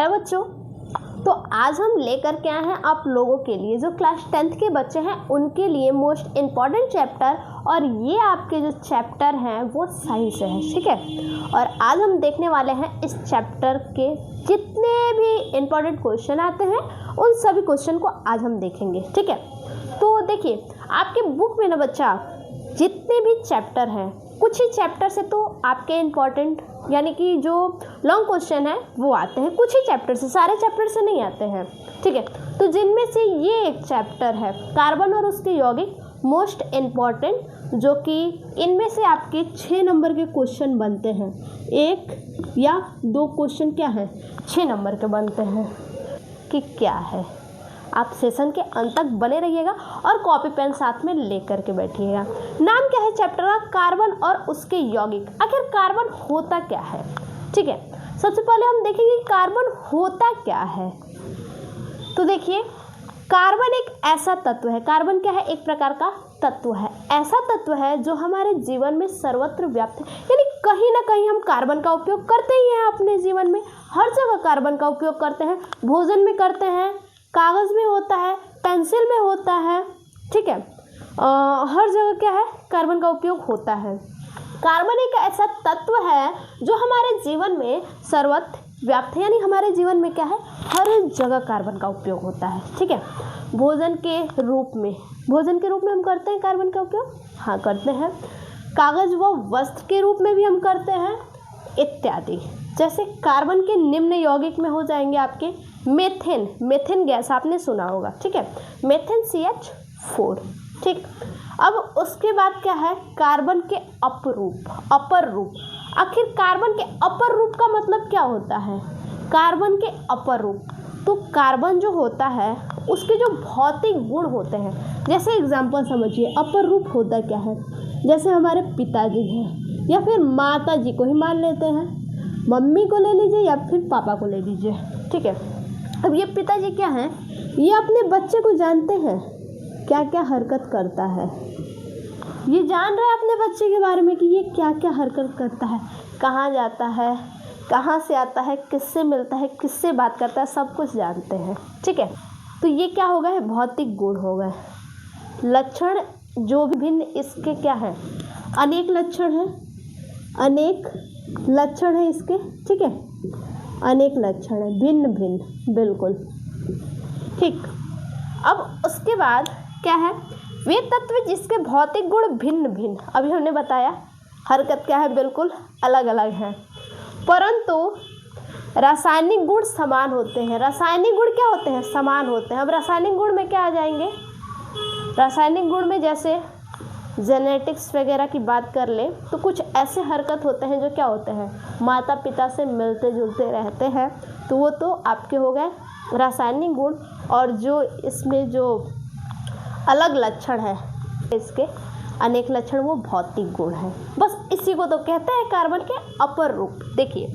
Hello बच्चों, तो आज हम लेकर के आए हैं आप लोगों के लिए जो क्लास 10th के बच्चे हैं उनके लिए मोस्ट इम्पॉर्टेंट चैप्टर। और ये आपके जो चैप्टर हैं वो साइंस है, ठीक है। और आज हम देखने वाले हैं इस चैप्टर के जितने भी इम्पॉर्टेंट क्वेश्चन आते हैं उन सभी क्वेश्चन को आज हम देखेंगे, ठीक है। तो देखिए आपके बुक में ना बच्चा जितने भी चैप्टर हैं, कुछ ही चैप्टर से तो आपके इम्पॉर्टेंट यानी कि जो लॉन्ग क्वेश्चन है वो आते हैं, कुछ ही चैप्टर से, सारे चैप्टर से नहीं आते हैं, ठीक है। तो जिनमें से ये एक चैप्टर है कार्बन और उसके यौगिक मोस्ट इम्पॉर्टेंट, जो कि इनमें से आपके 6 नंबर के क्वेश्चन बनते हैं। 1 या 2 क्वेश्चन क्या है 6 नंबर के बनते हैं कि क्या है। आप सेशन के अंत तक बने रहिएगा और कॉपी पेन साथ में लेकर के बैठिएगा। नाम क्या है चैप्टर का? कार्बन और उसके यौगिक। आखिर कार्बन होता क्या है, ठीक है। सबसे पहले हम देखेंगे कार्बन होता क्या है। तो देखिए कार्बन एक ऐसा तत्व है, कार्बन क्या है? एक प्रकार का तत्व है, ऐसा तत्व है जो हमारे जीवन में सर्वत्र व्याप्त है। यानी कहीं ना कहीं हम कार्बन का उपयोग करते ही हैं अपने जीवन में, हर जगह कार्बन का उपयोग करते हैं। भोजन में करते हैं, कागज़ में होता है, पेंसिल में होता है, ठीक है। हर जगह क्या है कार्बन का उपयोग होता है। कार्बन एक ऐसा तत्व है जो हमारे जीवन में सर्वत्र व्याप्त है, यानी हमारे जीवन में क्या है हर जगह कार्बन का उपयोग होता है, ठीक है। भोजन के रूप में हम करते हैं कार्बन का उपयोग, हाँ करते हैं। कागज़ व वस्त्र के रूप में भी हम करते हैं इत्यादि। जैसे कार्बन के निम्न यौगिक में हो जाएंगे आपके मेथेन गैस, आपने सुना होगा, ठीक है, मेथेन CH4, ठीक। अब उसके बाद क्या है कार्बन के अपर रूप। आखिर कार्बन के अपर रूप का मतलब क्या होता है? कार्बन के अपर रूप, तो कार्बन जो होता है उसके जो भौतिक गुण होते हैं, जैसे एग्जाम्पल समझिए अपर रूप होता क्या है। जैसे हमारे पिताजी हैं या फिर माता जी को ही मान लेते हैं, मम्मी को ले लीजिए या फिर पापा को ले लीजिए, ठीक है। अब ये पिताजी क्या हैं, ये अपने बच्चे को जानते हैं क्या क्या हरकत करता है, ये जान रहा है अपने बच्चे के बारे में कि ये क्या क्या हरकत करता है, कहाँ जाता है, कहाँ से आता है, किससे मिलता है, किससे बात करता है, सब कुछ जानते हैं, ठीक है। तो ये क्या हो गए भौतिक गुण हो गए। लक्षण जो भी भिन्न इसके क्या है, अनेक लक्षण है, अनेक लक्षण है इसके, ठीक है, अनेक लक्षण है, भिन्न भिन्न, बिल्कुल ठीक। अब उसके बाद क्या है, वे तत्व जिसके भौतिक गुण भिन्न भिन्न, अभी हमने बताया हरकत क्या है बिल्कुल अलग अलग है, परंतु रासायनिक गुण समान होते हैं। रासायनिक गुण क्या होते हैं? समान होते हैं। अब रासायनिक गुण में क्या आ जाएंगे, रासायनिक गुण में जैसे जेनेटिक्स वगैरह की बात कर ले तो कुछ ऐसे हरकत होते हैं जो क्या होते हैं माता पिता से मिलते जुलते रहते हैं, तो वो तो आपके हो गए रासायनिक गुण। और जो इसमें जो अलग लक्षण है इसके अनेक लक्षण, वो भौतिक गुण है। बस इसी को तो कहते हैं कार्बन के अपर रूप। देखिए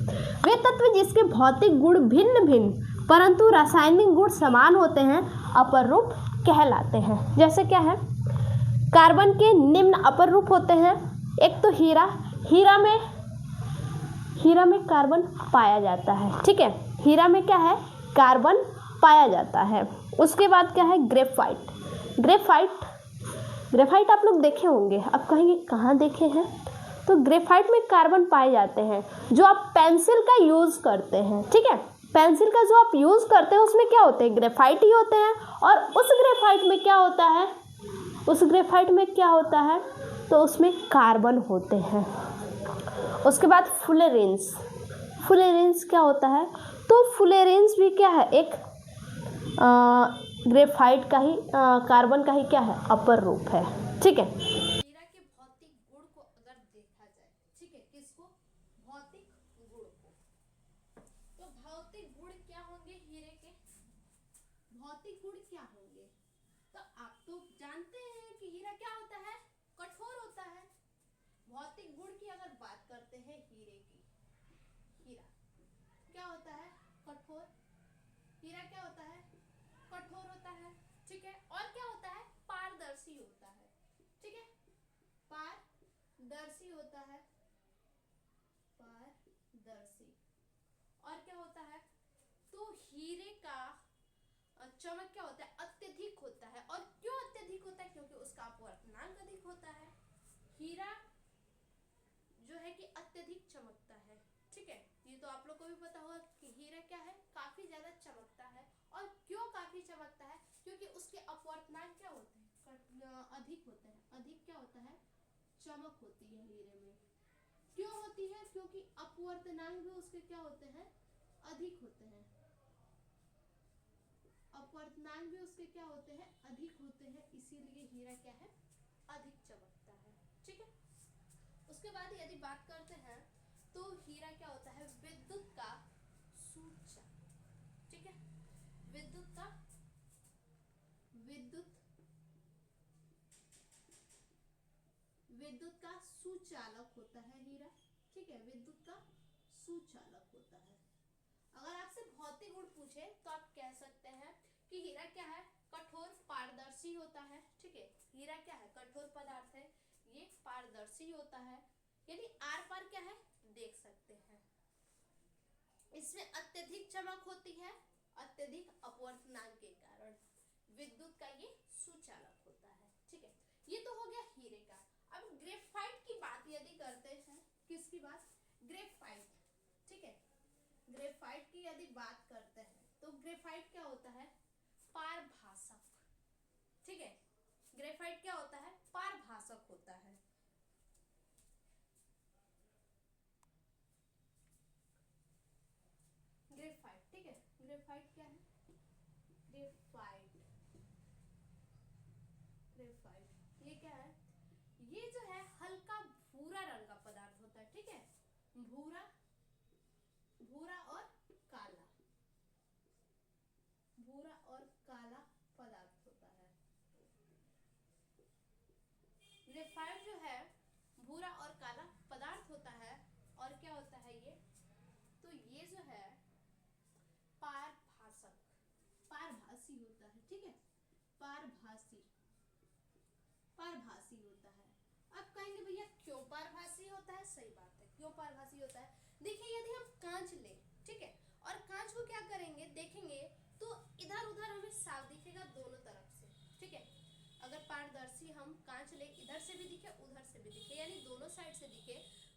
वे तत्व जिसके भौतिक गुण भिन्न भिन्न परंतु रासायनिक गुण समान होते हैं अपर रूप कहलाते हैं। जैसे क्या है कार्बन के निम्न अपर रूप होते हैं। एक तो हीरा में कार्बन पाया जाता है, ठीक है, हीरा में क्या है कार्बन पाया जाता है। उसके बाद क्या है ग्रेफाइट आप लोग देखे होंगे, अब कहेंगे कहाँ देखे हैं, तो ग्रेफाइट में कार्बन पाए जाते हैं। जो आप पेंसिल का यूज़ करते हैं, ठीक है, पेंसिल का जो आप यूज़ करते हैं उसमें क्या होते हैं ग्रेफाइट ही होते हैं। और उस ग्रेफाइट में तो उसमें कार्बन होते हैं। उसके बाद फुलेरेंस क्या होता है, तो फुलेरेंस भी क्या है एक ग्रेफाइट का ही कार्बन का ही क्या है अपर रूप है, ठीक है। हीरा के भौतिक गुण को अगर देखा जाए, ठीक है, किसको भौतिक गुण को, तो भौतिक गुण क्या होंगे हीरे के, भौतिक गुण क्या होंगे, तो आप तो जानते हैं कि हीरा क्या होता है कठोर होता है। भौतिक गुण की अगर बात करते हैं हीरा क्या होता है कठोर, हीरा क्या होता है कठोर होता है, ठीक है। और क्या होता है पारदर्शी होता है, ठीक है, पारदर्शी होता है, पारदर्शी। और क्या होता है, तो चमक क्या होता है, अत्यधिक होता है। और क्यों अत्यधिक होता है, क्योंकि उसका अपवर्तनांक अधिक होता है। हीरा जो है कि अत्यधिक चमकता है, ठीक है। ये तो आप लोग को भी पता होगा कि हीरा क्या है, काफी ज्यादा चमकता है। और क्यों काफी चमकता है, क्योंकि उसके अपवर्तनांक क्या होते हैं, अधिक होते हैं। अधिक क्या होता है, चमक होती है हीरे में। क्यों होती है, क्योंकि अपवर्तनांक भी उसके क्या होते हैं, अधिक होते हैं। अपवर्तनांक भी उसके क्या होते हैं, अधिक होते हैं, इसीलिए हीरा क्या है, अधिक चमकता है, ठीक है। उसके बाद यदि बात करते हैं तो हीरा क्या होता है, विद्युत का सूचक, ठीक है। विद्युत का सुचालक होता है हीरा, ठीक है। विद्युत का सुचालक होता है। अगर आपसे भौतिक गुण पूछे तो आप कह सकते हैं कि हीरा क्या है, कठोर पारदर्शी होता है, ठीक है। हीरा क्या है, कठोर पदार्थ है, ये पारदर्शी होता है, यानी आर पार क्या है, देख सकते हैं। इसमें अत्यधिक चमक होती है, अत्यधिक अपवर्तनांक के कारण। विद्युत का ये सुचालक होता है, ठीक है। ये तो हो गया हीरे का। अब ग्रेफाइट की बात यदि करते हैं, किसकी बात, ग्रेफाइट, ठीक है। ग्रेफाइट की यदि बात करते हैं तो ग्रेफाइट क्या होता है, पारभासक, ठीक है। ग्रेफाइट क्या होता है, पारभासक होता है। ग्रेफाइट, ठीक है। ग्रेफाइट क्या है, ग्रेफाइट ये क्या है, ये जो है हल्का भूरा रंग का पदार्थ होता है, ठीक है। भूरा और काला पदार्थ होता है। ग्रेफाइट जो है भूरा और काला पदार्थ होता है। और क्या होता है ये, तो ये जो है पारभासी होता है, ठीक है। पारभासी होता है। अब कहेंगे भैया क्यों पारभासी होता है, सही बात है, क्यों पारभासी होता है। देखिए यदि हम कांच ले, ठीक है, और कांच को क्या करेंगे, देखेंगे तो इधर उधर हमें साफ दिखेगा दोनों तरफ से, ठीक है। अगर पारदर्शी हम कांच ले, इधर से भी दिखे उधर से भी दिखे, यानी दोनों साइड से दिखे,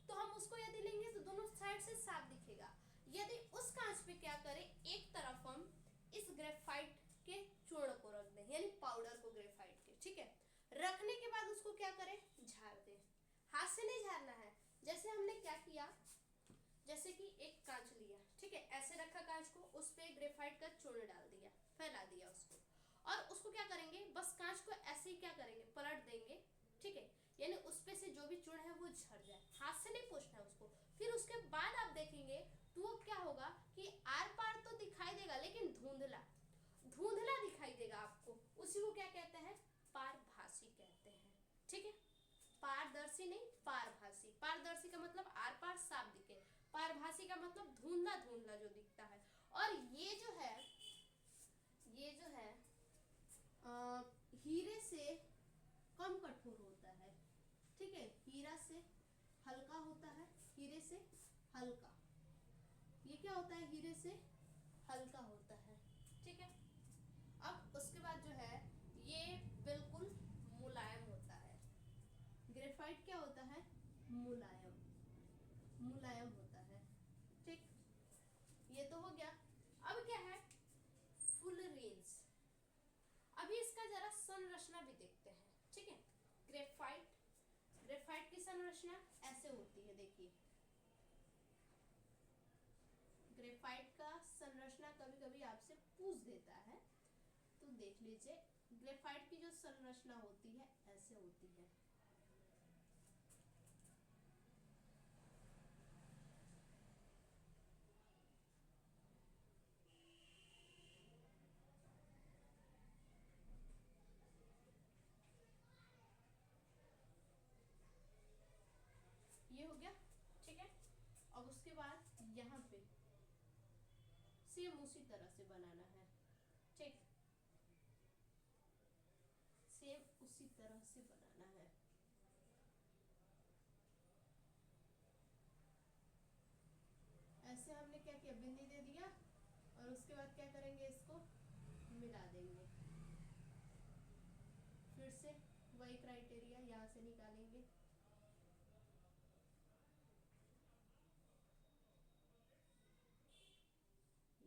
तो हम उसको यदि लेंगे तो दोनों साइड से साफ दिखेगा। यदि उस कांच पे क्या करें, एक तरफ हम इस ग्रेफाइट के चूर्ण को रख दें, यानी पाउडर को ग्रेफाइट के, ठीक है। रखने के बाद उसको क्या करें, झाड़ दें। हाथ से नहीं झाड़ना है, जैसे हमने क्या किया, जैसे कि एक कांच लिया, ठीक है, ऐसे रखा कांच को, उस पे ग्रेफाइट का चूर्ण डाल दिया, फैला दिया उसको, और उसको क्या करेंगे, बस कांच को ऐसे ही क्या करेंगे, पलट देंगे, ठीक है। यानी उस पे से जो भी चूर्ण है वो झड़ जाए, हाथ से नहीं पोंछना है उसको। फिर उसके बाद आप देखेंगे तो वो क्या होगा कि आर पार तो दिखाई देगा लेकिन धुंधला दिखाई देगा आपको। उसी को क्या कहते हैं, पारभासी कहते हैं, ठीक है। पारदर्शी नहीं, पारभासी। पारदर्शी का मतलब आर पार साफ दिखे, पारभासी का मतलब धुंधला धुंधला जो दिखता है। और ये जो है हीरे से कम कठोर होता है, ठीक है। हीरा से हल्का होता है, हीरे से हल्का, ये क्या होता है, हीरे से हल्का होता है, ठीक है। अब उसके बाद जो है ये बिल्कुल मुलायम होता है। ग्रेफाइट क्या होता है, मुलायम होता है, ठीक। ये तो हो गया। अब क्या है, फुलरेंस। अभी इसका जरा संरचना भी देखते हैं, ठीक है। ग्रेफाइट की संरचना ऐसे होती है, देखिए। ग्रेफाइट का संरचना कभी कभी आपसे पूछ देता है, तो देख लीजिए। ग्रेफाइट की जो संरचना होती है ऐसे होती है। ये हो गया, ठीक है। अब उसके बाद यहाँ पे सेम उसी तरह से बनाना है, ठीक, सेम उसी तरह से बनाना है। ऐसे हमने क्या किया, बिंदी दे दिया, और उसके बाद क्या करेंगे, इसको मिला देंगे। फिर से वही क्राइटेरिया यहाँ से निकालेंगे,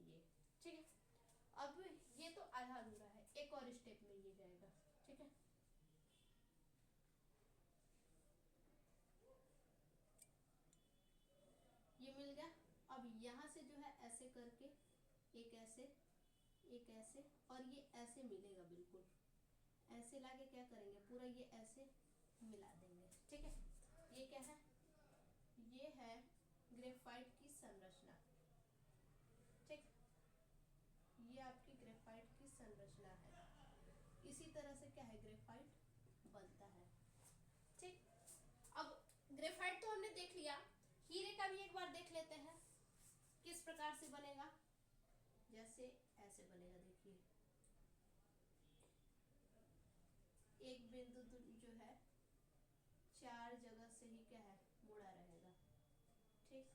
ये ठीक है। अब ये तो आधा अधूरा है, एक और स्टेप में ये जाएगा, ठीक है। ये मिल गया। अब यहाँ से जो है ऐसे करके एक ऐसे और ये ऐसे मिलेगा, बिल्कुल ऐसे लाके क्या करेंगे, पूरा ये ऐसे मिला देंगे, ठीक है। ये क्या है, ये है ग्रेफाइट की संरचना, ठीक। ये आपकी ग्रेफाइट की संरचना है। इसी तरह से क्या है, ग्रेफाइट बनता है, ठीक। अब ग्रेफाइट तो हमने देख लिया, हीरे का भी एक बार देख लेते हैं किस प्रकार से बनेगा। जैसे ऐसे बनेगा, देखिए एक बिंदु जो है 4 जगह से ही क्या है, मुड़ा रहेगा, ठीक।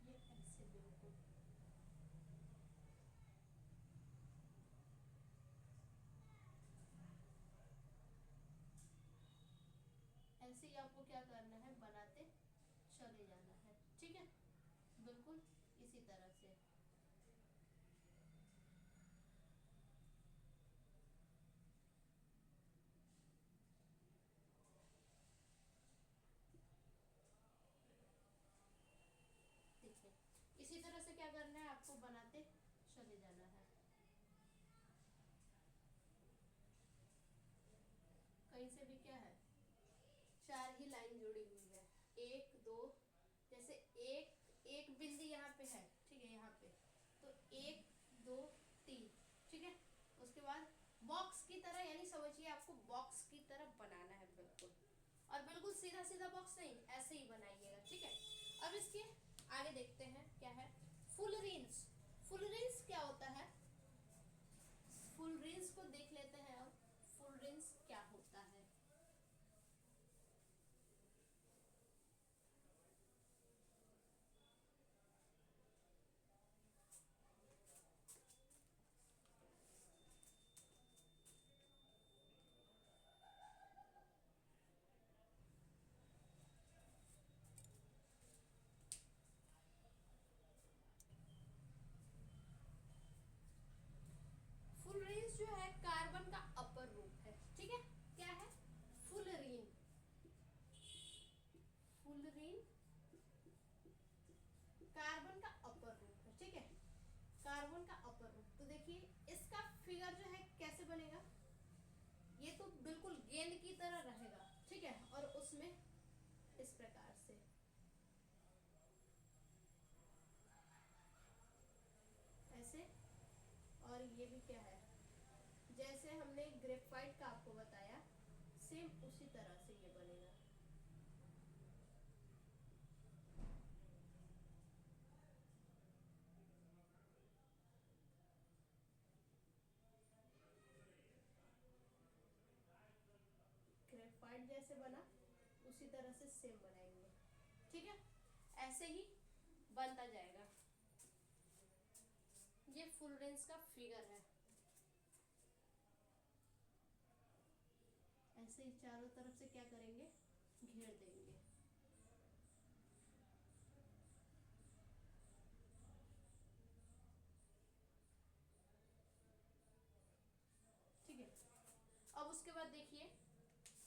ये ऐसे बिल्कुल ऐसे ही आपको क्या करना है, बनाते चले जाना है, ठीक है। बिल्कुल इसी तरह से। देखिए इसी तरह से क्या करना है, आपको बनाते चले जाना है। कहीं से भी क्या है, 4 ही लाइन जुड़ी हुई है, 1 2, जैसे एक बिंदु यहाँ पे है, ठीक है, यहाँ पे तो 1 2 3, ठीक है। उसके बाद बॉक्स की तरह, यानी समझिए आपको बॉक्स की तरह बनाना है, बिल्कुल। और बिल्कुल सीधा सीधा बॉक्स नहीं, ऐसे ही बनाइएगा, ठीक है। अब इसके आगे देखते हैं क्या है, फुल रेंज। फुल रेंज क्या होता है, फुल रेंज को देख लेते हैं। अब फुल रेंज क्या होता है, फुल रेंज जो है कार्बन का अपर रूप है, ठीक है। क्या है, फुलरीन। फुलरीन कार्बन का अपर रूप है, ठीक है, कार्बन का अपर रूप। तो देखिए इसका फिगर जो है कैसे बनेगा, ये तो बिल्कुल गेंद की तरह रहेगा, ठीक है। और उसमें इस प्रकार से ऐसे, और ये भी क्या है, जैसे हमने ग्रेफाइट का आपको बताया, सेम उसी तरह से ये बनेगा। ग्रेफाइट जैसे बना उसी तरह से सेम बनाएंगे, ठीक है। ऐसे ही बनता जाएगा। ये फुल रेंज का फिगर है। ऐसे ही चारों तरफ से क्या करेंगे, घेर देंगे। ठीक है। अब उसके बाद देखिए,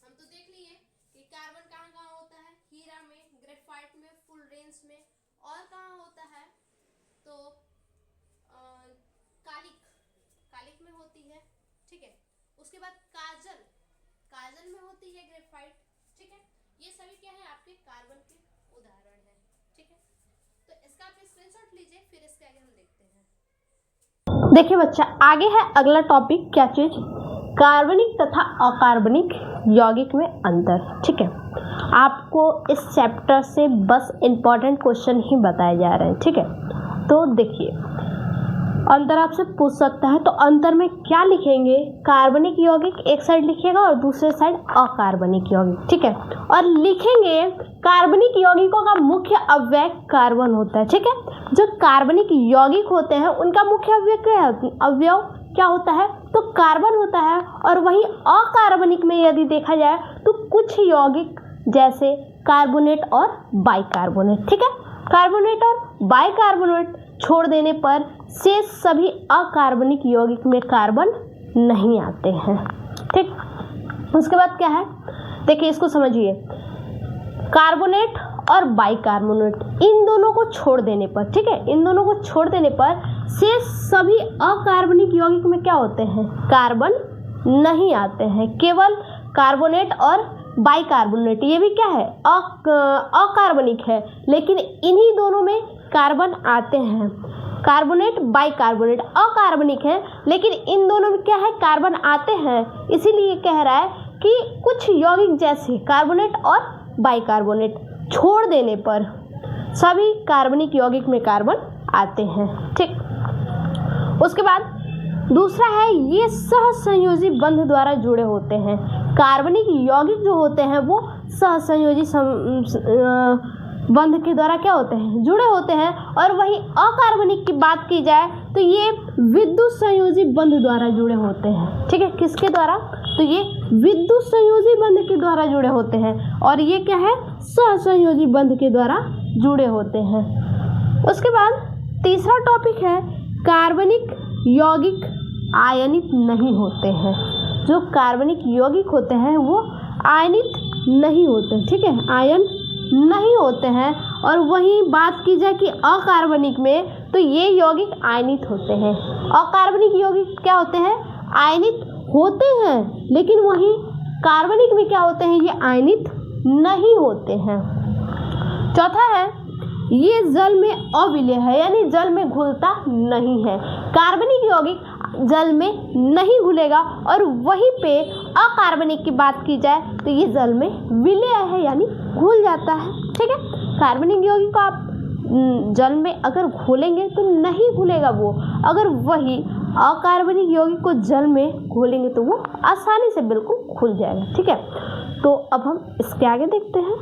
हम तो देख लिए कि कार्बन कहाँ कहाँ होता है, हीरा में, ग्रेफाइट में, फुल रेंज में, और कहाँ होता है तो कालिक, कालिक में होती है, ठीक है। उसके बाद काजल, काजल में होती है ग्रेफाइट, ठीक है। ये सभी क्या है, आपके कार्बन के उदाहरण है, ठीक है। तो इसका आप स्क्रीनशॉट लीजिए, फिर इसके आगे हम देखते हैं। देखिए बच्चा, आगे है अगला टॉपिक, क्या चीज, कार्बनिक तथा अकार्बनिक यौगिक में अंतर। ठीक है, आपको इस चैप्टर से बस इंपॉर्टेंट क्वेश्चन ही बताए जा रहे हैं। ठीक है, तो देखिए, अंतर आपसे पूछ सकता है, तो अंतर में क्या लिखेंगे, कार्बनिक यौगिक एक साइड लिखिएगा और दूसरे साइड अकार्बनिक यौगिक। ठीक है, और लिखेंगे कार्बनिक यौगिकों का मुख्य अवयव कार्बन होता है। ठीक है, जो कार्बनिक यौगिक होते हैं उनका मुख्य अवयव क्या होता है, तो कार्बन होता है। और वही अकार्बनिक में यदि देखा जाए तो कुछ यौगिक जैसे कार्बोनेट और बाइकार्बोनेट। ठीक है, कार्बोनेट और बाइकार्बोनेट छोड़ देने पर शेष सभी अकार्बनिक यौगिक में कार्बन नहीं आते हैं। ठीक, उसके बाद क्या है, देखिए इसको समझिए, कार्बोनेट और बाइकार्बोनेट इन दोनों को छोड़ देने पर, ठीक है, इन दोनों को छोड़ देने पर शेष सभी अकार्बनिक यौगिक में क्या होते हैं, कार्बन नहीं आते हैं। केवल कार्बोनेट और बाइकार्बोनेट, ये भी क्या है, अकार्बनिक है, लेकिन इन्हीं दोनों में कार्बन आते हैं। कार्बोनेट बाइकार्बोनेट अकार्बनिक है, लेकिन इन दोनों में क्या है, कार्बन आते हैं। इसीलिए कह रहा है कि कुछ यौगिक जैसे कार्बोनेट और बाइकार्बोनेट छोड़ देने पर सभी कार्बनिक यौगिक में कार्बन आते हैं। ठीक, उसके बाद दूसरा है, ये सहसंयोजी बंध द्वारा जुड़े होते हैं। कार्बनिक यौगिक जो होते हैं वो सहसंयोजी बंध के द्वारा क्या होते हैं, जुड़े होते हैं। और वही अकार्बनिक की बात की जाए तो ये विद्युत संयोजी बंध द्वारा जुड़े होते हैं। ठीक है, किसके द्वारा, तो ये विद्युत संयोजी बंध के द्वारा जुड़े होते हैं, और ये क्या है, सहसंयोजी बंध के द्वारा जुड़े होते हैं। उसके बाद तीसरा टॉपिक है, कार्बनिक यौगिक आयनित नहीं होते हैं। जो कार्बनिक यौगिक होते हैं वो आयनित नहीं होते। ठीक है, आयन नहीं होते हैं। और वहीं बात की जाए कि अकार्बनिक में, तो ये यौगिक आयनित होते हैं। अकार्बनिक यौगिक क्या होते हैं, आयनित होते हैं, लेकिन वहीं कार्बनिक में क्या होते हैं, ये आयनित नहीं होते हैं। चौथा है, ये जल में अविलेय है, यानी जल में घुलता नहीं है। कार्बनिक यौगिक जल में नहीं घुलेगा, और वहीं पे अकार्बनिक की बात की जाए तो ये जल में विलेय है, यानी घुल जाता है। ठीक है, कार्बनिक यौगिक को आप जल में अगर घोलेंगे तो नहीं घुलेगा वो, अगर वही अकार्बनिक यौगिक को जल में घोलेंगे तो वो आसानी से बिल्कुल घुल जाएगा। ठीक है, तो अब हम इसके आगे देखते हैं।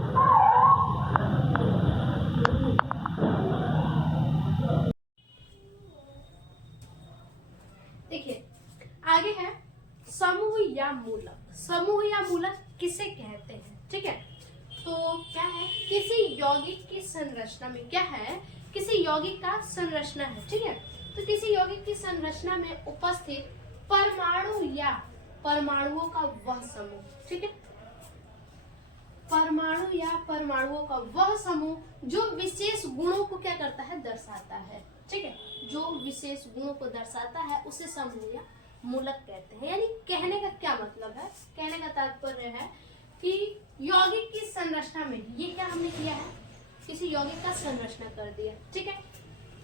देखिए आगे है समूह या मूलक। समूह या मूलक किसे कहते हैं, ठीक है, तो क्या है, किसी यौगिक की संरचना में क्या है, किसी यौगिक का संरचना है। ठीक है, तो किसी यौगिक की संरचना में उपस्थित परमाणु या परमाणुओं का वह समूह, ठीक है, परमाणु या परमाणुओं का वह समूह जो विशेष गुणों को क्या करता है, दर्शाता है। ठीक है, जो विशेष गुणों को दर्शाता है उसे समूह या मूलक कहते हैं। यानी कहने का क्या मतलब है, कहने का तात्पर्य है कि यौगिक की संरचना में, ये क्या हमने किया है, किसी यौगिक का संरचना कर दिया। ठीक है,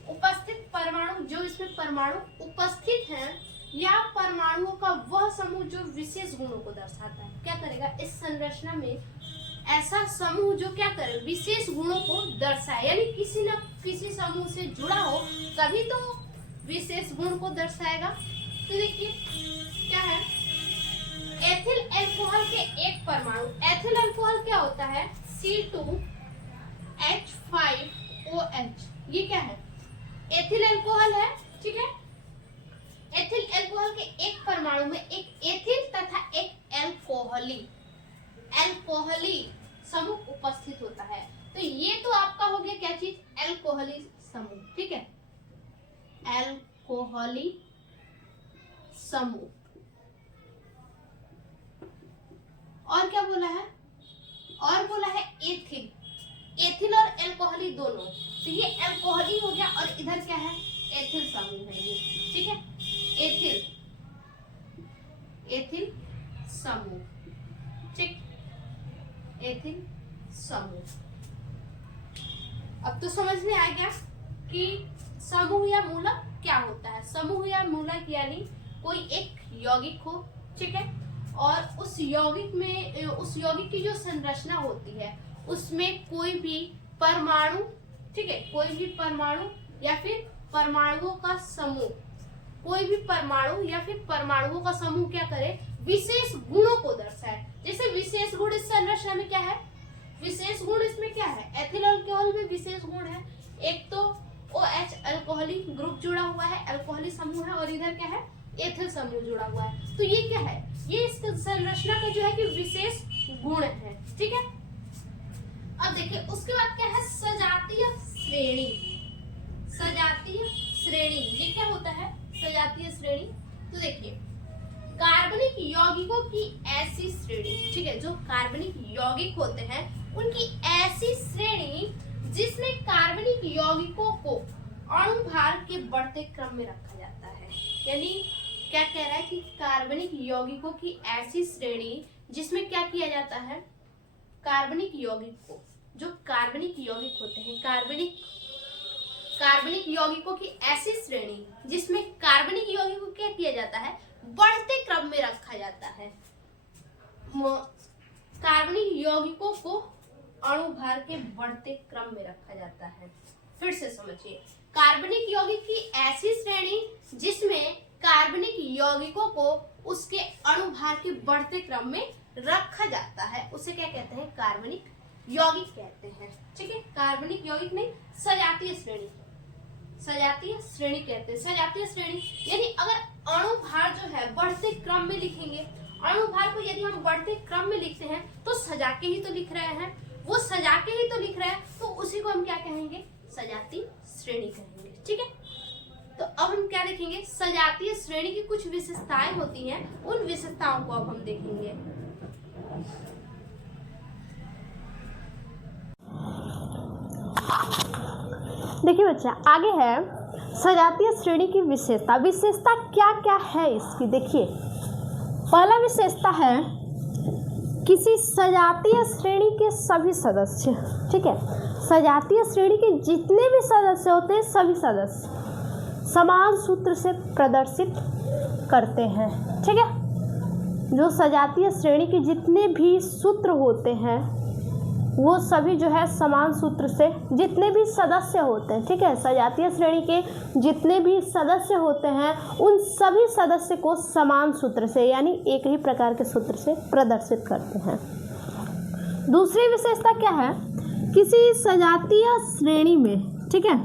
उपस्थित परमाणु, जो इसमें परमाणु उपस्थित हैं, या परमाणुओं का वह समूह जो विशेष गुणों को दर्शाता है, क्या करेगा, इस संरचना में ऐसा समूह जो क्या करे, विशेष गुणों को दर्शाए, यानी किसी न किसी समूह से जुड़ा हो तभी तो विशेष गुण को दर्शाएगा। तो देखिए क्या है, एथिल अल्कोहल के एक परमाणु, एथिल अल्कोहल क्या होता है, C2H5OH, ये क्या है, एथिल अल्कोहल है। ठीक है, एथिल अल्कोहल के एक परमाणु में एक एथिल तथा एक अल्कोहली समूह उपस्थित होता है। तो ये तो आपका हो गया क्या चीज, अल्कोहली समूह। ठीक है, अल्कोहली समूह। और क्या बोला है, और बोला है एथिल, एथिल और अल्कोहली दोनों, तो ये अल्कोहली हो गया, और इधर क्या है, एथिल समूह है ये। ठीक है, एथिल समूह। ठीक, एथिल समूह। अब तो समझ में आ गया कि समूह या मूलक क्या होता है। समूह या है मूलक यानी कोई एक यौगिक हो, ठीक है, और उस यौगिक की जो संरचना होती है उसमें कोई भी परमाणु, ठीक है, कोई भी परमाणु या फिर परमाणुओं का समूह, कोई भी परमाणु या फिर परमाणुओं का समूह क्या करे, विशेष गुणों को दर्शाए। जैसे विशेष गुण इस संरचना में क्या है, विशेष गुण इसमें क्या है, एथिल अल्कोहल में विशेष गुण है, एक तो OH अल्कोहलिक ग्रुप जुड़ा हुआ है, अल्कोहलिक समूह है, और इधर क्या है, एथिल समूह जुड़ा हुआ है। तो ये क्या है, ये इस संरचना का जो है कि विशेष गुण है, ठीक है। अब देखिए उसके बाद क्या है, सजातीय श्रेणी। सजातीय श्रेणी ये क्या होता है, सजातीय श्रेणी। तो देखिए कार्बनिक यौगिकों की ऐसी श्रेणी, ठीक है, जो कार्बनिक यौगिक होते हैं उनकी ऐसी श्रेणी जिसमें कार्बनिक यौगिकों को अणुभार के बढ़ते क्रम में रखा जाता है। यानी क्या कह रहा है कि कार्बनिक यौगिकों की ऐसी श्रेणी जिसमें क्या किया जाता है, कार्बनिक यौगिक को, जो कार्बनिक यौगिक होते हैं, कार्बनिक यौगिकों की ऐसी श्रेणी जिसमें कार्बनिक यौगिक को क्या किया जाता है, बढ़ते क्रम में रखा जाता है। कार्बनिक यौगिकों को अणुभार के बढ़ते क्रम में रखा जाता है। फिर से समझिए, कार्बनिक यौगिक की ऐसी श्रेणी जिसमें कार्बनिक यौगिकों को उसके अणुभार के बढ़ते क्रम में रखा जाता है उसे क्या कहते हैं, कार्बनिक यौगिक कहते हैं, ठीक है। कार्बनिक यौगिक नहीं, सजातीय श्रेणी, सजातीय श्रेणी कहते हैं। सजातीय श्रेणी यानी अगर अणुभार जो है बढ़ते क्रम में लिखेंगे, अणुभार को यदि हम बढ़ते क्रम में लिखते हैं तो सजा के ही तो लिख रहे हैं, वो सजा के ही तो लिख रहे हैं, तो उसी को हम क्या कहेंगे, सजातीय श्रेणी कहेंगे, ठीक है। तो अब हम क्या देखेंगे, सजातीय श्रेणी की कुछ विशेषताएं होती हैं, उन विशेषताओं को अब हम देखेंगे। देखिए बच्चा, आगे है सजातीय श्रेणी की विशेषता। विशेषता क्या क्या है इसकी, देखिए पहला विशेषता है किसी सजातीय श्रेणी के सभी सदस्य, ठीक है, सजातीय श्रेणी के जितने भी सदस्य होते हैं सभी सदस्य समान सूत्र से प्रदर्शित करते हैं, ठीक है। जो सजातीय श्रेणी के जितने भी सूत्र होते हैं वो सभी जो है समान सूत्र से, जितने भी सदस्य होते हैं, ठीक है, सजातीय श्रेणी के जितने भी सदस्य होते हैं उन सभी सदस्य को समान सूत्र से यानी एक ही प्रकार के सूत्र से प्रदर्शित करते हैं। दूसरी विशेषता क्या है, किसी सजातीय श्रेणी में, ठीक है,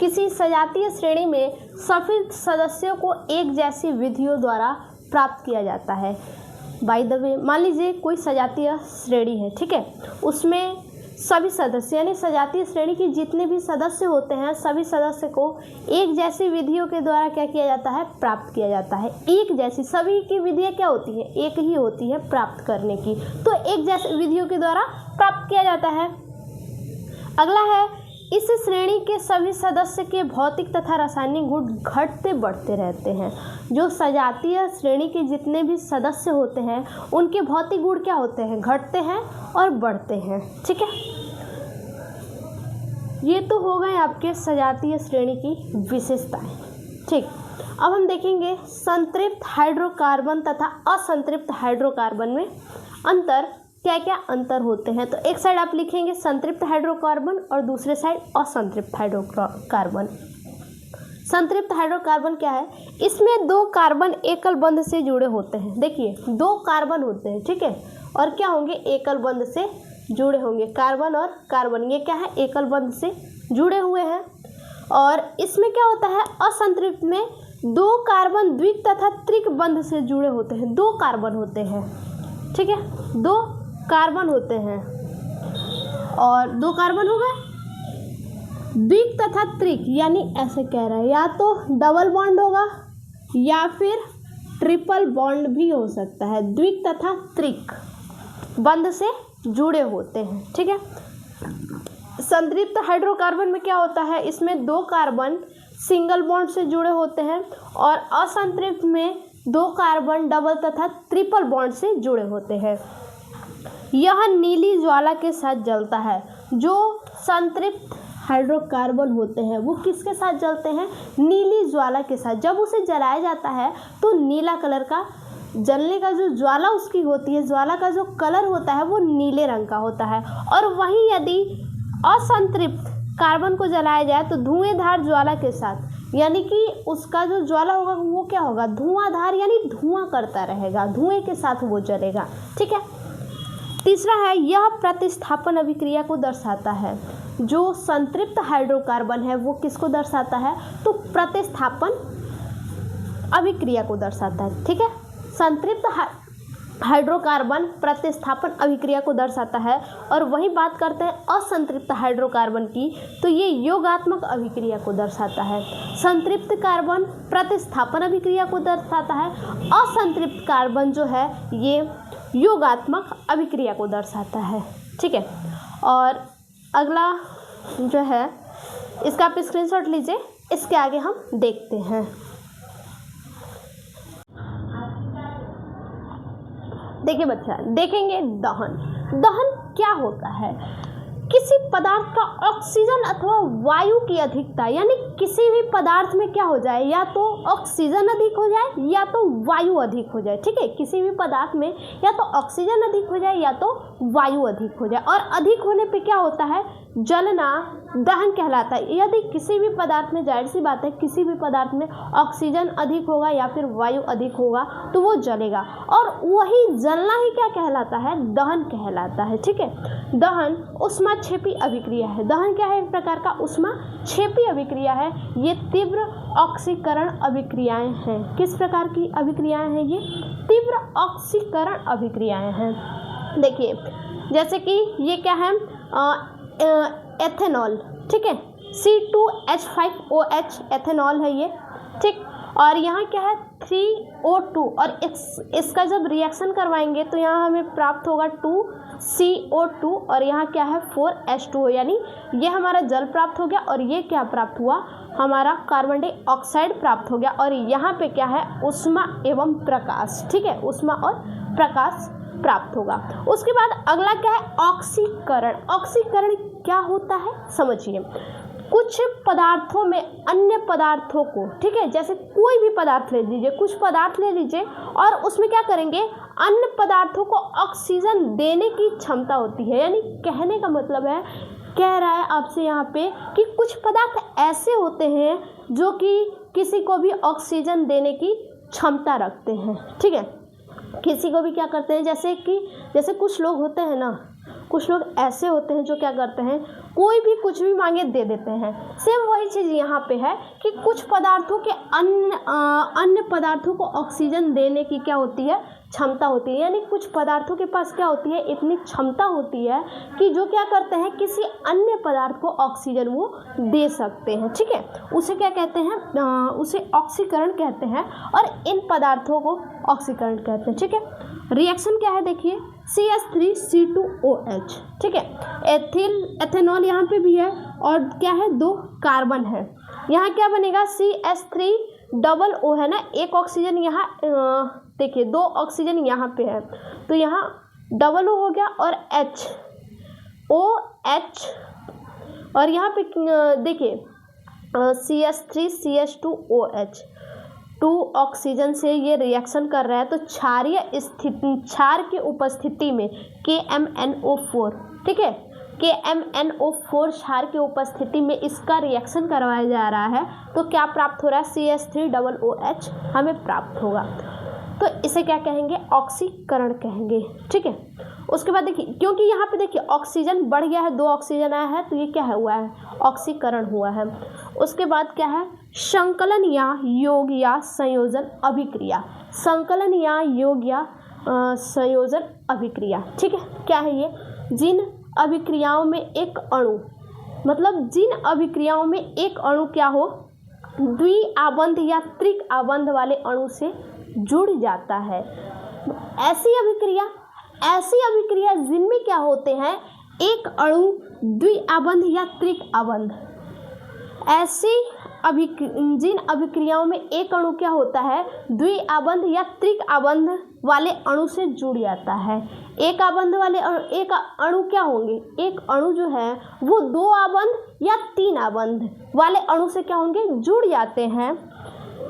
किसी सजातीय श्रेणी में सभी सदस्यों को एक जैसी विधियों द्वारा प्राप्त किया जाता है। बाय द वे, मान लीजिए कोई सजातीय श्रेणी है, ठीक है, उसमें सभी सदस्य यानी सजातीय श्रेणी के जितने भी सदस्य होते हैं सभी सदस्य को एक जैसी विधियों के द्वारा क्या किया जाता है, प्राप्त किया जाता है। एक जैसी, सभी की विधियाँ क्या होती हैं, एक ही होती है प्राप्त करने की, तो एक जैसी विधियों के द्वारा प्राप्त किया जाता है। अगला है, इस श्रेणी के सभी सदस्य के भौतिक तथा रासायनिक गुण घटते बढ़ते रहते हैं। जो सजातीय श्रेणी के जितने भी सदस्य होते हैं उनके भौतिक गुण क्या होते हैं, घटते हैं और बढ़ते हैं, ठीक है। ये तो हो गए आपके सजातीय श्रेणी की विशेषताएं, ठीक। अब हम देखेंगे संतृप्त हाइड्रोकार्बन तथा असंतृप्त हाइड्रोकार्बन में अंतर, क्या क्या अंतर होते हैं। तो एक साइड आप लिखेंगे संतृप्त हाइड्रोकार्बन और दूसरे साइड असंतृप्त हाइड्रोकार्बन। संतृप्त हाइड्रोकार्बन क्या है, इसमें दो कार्बन एकल बंध से जुड़े होते हैं। देखिए दो कार्बन होते हैं, ठीक है, और क्या होंगे, एकल बंध से जुड़े होंगे। कार्बन और कार्बन ये क्या है, एकल बंध से जुड़े हुए हैं। और इसमें क्या होता है, असंतृप्त में दो कार्बन द्विक तथा त्रिक बंध से जुड़े होते हैं। दो कार्बन होते हैं, ठीक है, दो कार्बन होते हैं और दो कार्बन हो गए। द्विक तथा त्रिक यानी ऐसे कह रहा है, या तो डबल बॉन्ड होगा या फिर ट्रिपल बॉन्ड भी हो सकता है। द्विक तथा त्रिक बंध से जुड़े होते हैं, ठीक है। संतृप्त हाइड्रोकार्बन में क्या होता है, इसमें दो कार्बन सिंगल बॉन्ड से जुड़े होते हैं और असंतृप्त में दो कार्बन डबल तथा ट्रिपल बॉन्ड से जुड़े होते हैं। यह नीली ज्वाला के साथ जलता है। जो संतृप्त हाइड्रोकार्बन होते हैं वो किसके साथ जलते हैं, नीली ज्वाला के साथ। जब उसे जलाया जाता है तो नीला कलर का जलने का जो ज्वाला उसकी होती है, ज्वाला का जो कलर होता है वो नीले रंग का होता है। और वहीं यदि असंतृप्त कार्बन को जलाया जाए तो धुएंधार ज्वाला के साथ, यानी कि उसका जो ज्वाला होगा वो क्या होगा, धुआंधार, यानी धुआं करता रहेगा, धुएं के साथ वो जलेगा। ठीक है। तीसरा है यह प्रतिस्थापन अभिक्रिया को दर्शाता है। जो संतृप्त हाइड्रोकार्बन है वो किसको दर्शाता है, तो प्रतिस्थापन अभिक्रिया को दर्शाता है। ठीक है। संतृप्त हाइड्रोकार्बन प्रतिस्थापन अभिक्रिया को दर्शाता है। और वही बात करते हैं असंतृप्त हाइड्रोकार्बन की, तो ये योगात्मक अभिक्रिया को दर्शाता है। संतृप्त कार्बन प्रतिस्थापन अभिक्रिया को दर्शाता है, असंतृप्त कार्बन जो है ये योगात्मक अभिक्रिया को दर्शाता है। ठीक है। और अगला जो है इसका आप स्क्रीनशॉट लीजिए, इसके आगे हम देखते हैं। देखिए बच्चा, देखेंगे दहन। दहन क्या होता है, किसी पदार्थ का ऑक्सीजन अथवा वायु की अधिकता, यानी किसी भी पदार्थ में क्या हो जाए, या तो ऑक्सीजन अधिक हो जाए या तो वायु अधिक हो जाए। ठीक है। किसी भी पदार्थ में या तो ऑक्सीजन अधिक हो जाए या तो वायु अधिक हो जाए। और अधिक होने पे क्या होता है, जलना दहन कहलाता है। यदि किसी भी पदार्थ में, जाहिर सी बात है, किसी भी पदार्थ में ऑक्सीजन अधिक होगा या फिर वायु अधिक होगा तो वो जलेगा, और वही जलना ही क्या कहलाता है, दहन कहलाता है। ठीक है। दहन उष्माक्षेपी अभिक्रिया है। दहन क्या है, एक प्रकार का उष्माक्षेपी अभिक्रिया है। ये तीव्र ऑक्सीकरण अभिक्रियाएं हैं। किस प्रकार की अभिक्रियाएं हैं ये, तीव्र ऑक्सीकरण अभिक्रियाएं हैं। देखिए जैसे कि ये क्या है, एथेनॉल। ठीक है। C2H5OH एथेनॉल है ये। ठीक। और यहाँ क्या है 3O2, और इसका जब रिएक्शन करवाएंगे तो यहाँ हमें प्राप्त होगा 2CO2, और यहाँ क्या है 4H2O, यानी ये हमारा जल प्राप्त हो गया और ये क्या प्राप्त हुआ, हमारा कार्बन डाइऑक्साइड प्राप्त हो गया। और यहाँ पे क्या है, ऊष्मा एवं प्रकाश। ठीक है। ऊष्मा और प्रकाश प्राप्त होगा। उसके बाद अगला क्या है, ऑक्सीकरण। ऑक्सीकरण क्या होता है समझिए, कुछ पदार्थों में अन्य पदार्थों को, ठीक है, जैसे कोई भी पदार्थ ले लीजिए, कुछ पदार्थ ले लीजिए और उसमें क्या करेंगे, अन्य पदार्थों को ऑक्सीजन देने की क्षमता होती है। यानी कहने का मतलब है, कह रहा है आपसे यहाँ पे कि कुछ पदार्थ ऐसे होते हैं जो कि किसी को भी ऑक्सीजन देने की क्षमता रखते हैं। ठीक है। किसी को भी क्या करते हैं, जैसे कुछ लोग होते हैं ना, कुछ लोग ऐसे होते हैं जो क्या करते हैं, कोई भी कुछ भी मांगे दे देते हैं। सेम वही चीज़ यहाँ पे है कि कुछ पदार्थों के अन्य पदार्थों को ऑक्सीजन देने की क्या होती है, क्षमता होती है। यानी कुछ पदार्थों के पास क्या होती है, इतनी क्षमता होती है कि जो क्या करते हैं, किसी अन्य पदार्थ को ऑक्सीजन वो दे सकते हैं। ठीक है। उसे क्या कहते हैं, उसे ऑक्सीकरण कहते हैं, और इन पदार्थों को ऑक्सीकरण कहते हैं। ठीक है। रिएक्शन क्या है देखिए, CH3C2OH। ठीक है। एथेनॉल यहाँ पे भी है, और क्या है, 2 कार्बन है। यहाँ क्या बनेगा, CH3OO है ना, एक ऑक्सीजन यहाँ, देखिए 2 ऑक्सीजन यहाँ पे है, तो यहाँ OO हो गया, और OH, और यहाँ पे देखिए CH3CH2OH, 2 ऑक्सीजन से ये रिएक्शन कर रहा है, तो क्षार की उपस्थिति में KMNO4, ठीक है, KMNO4 क्षार की उपस्थिति में इसका रिएक्शन करवाया जा रहा है, तो क्या प्राप्त हो रहा है, CH3OOH हमें प्राप्त होगा। तो इसे क्या कहेंगे, ऑक्सीकरण कहेंगे। ठीक है। उसके बाद देखिए, क्योंकि यहाँ पे देखिए ऑक्सीजन बढ़ गया है, 2 ऑक्सीजन आया है, तो ये क्या हुआ है, ऑक्सीकरण हुआ है। उसके बाद क्या है, संकलन या योग या संयोजन अभिक्रिया। संकलन या योग या संयोजन अभिक्रिया। ठीक है। क्या है ये, जिन अभिक्रियाओं में एक अणु, मतलब जिन अभिक्रियाओं में एक अणु क्या हो, द्विआबंध या त्रिक आबंध वाले अणु से जुड़ जाता है। ऐसी अभिक्रिया जिनमें क्या होते हैं, एक अणु द्विआबंध या त्रिक आबंध, ऐसी जिन अभिक्रियाओं में एक अणु क्या होता है, द्विआबंध या त्रिक आबंध वाले अणु से जुड़ जाता है। एक आबंध वाले एक अणु क्या होंगे, एक अणु जो है वो दो आबंध या तीन आबंध वाले अणु से क्या होंगे, जुड़ जाते हैं,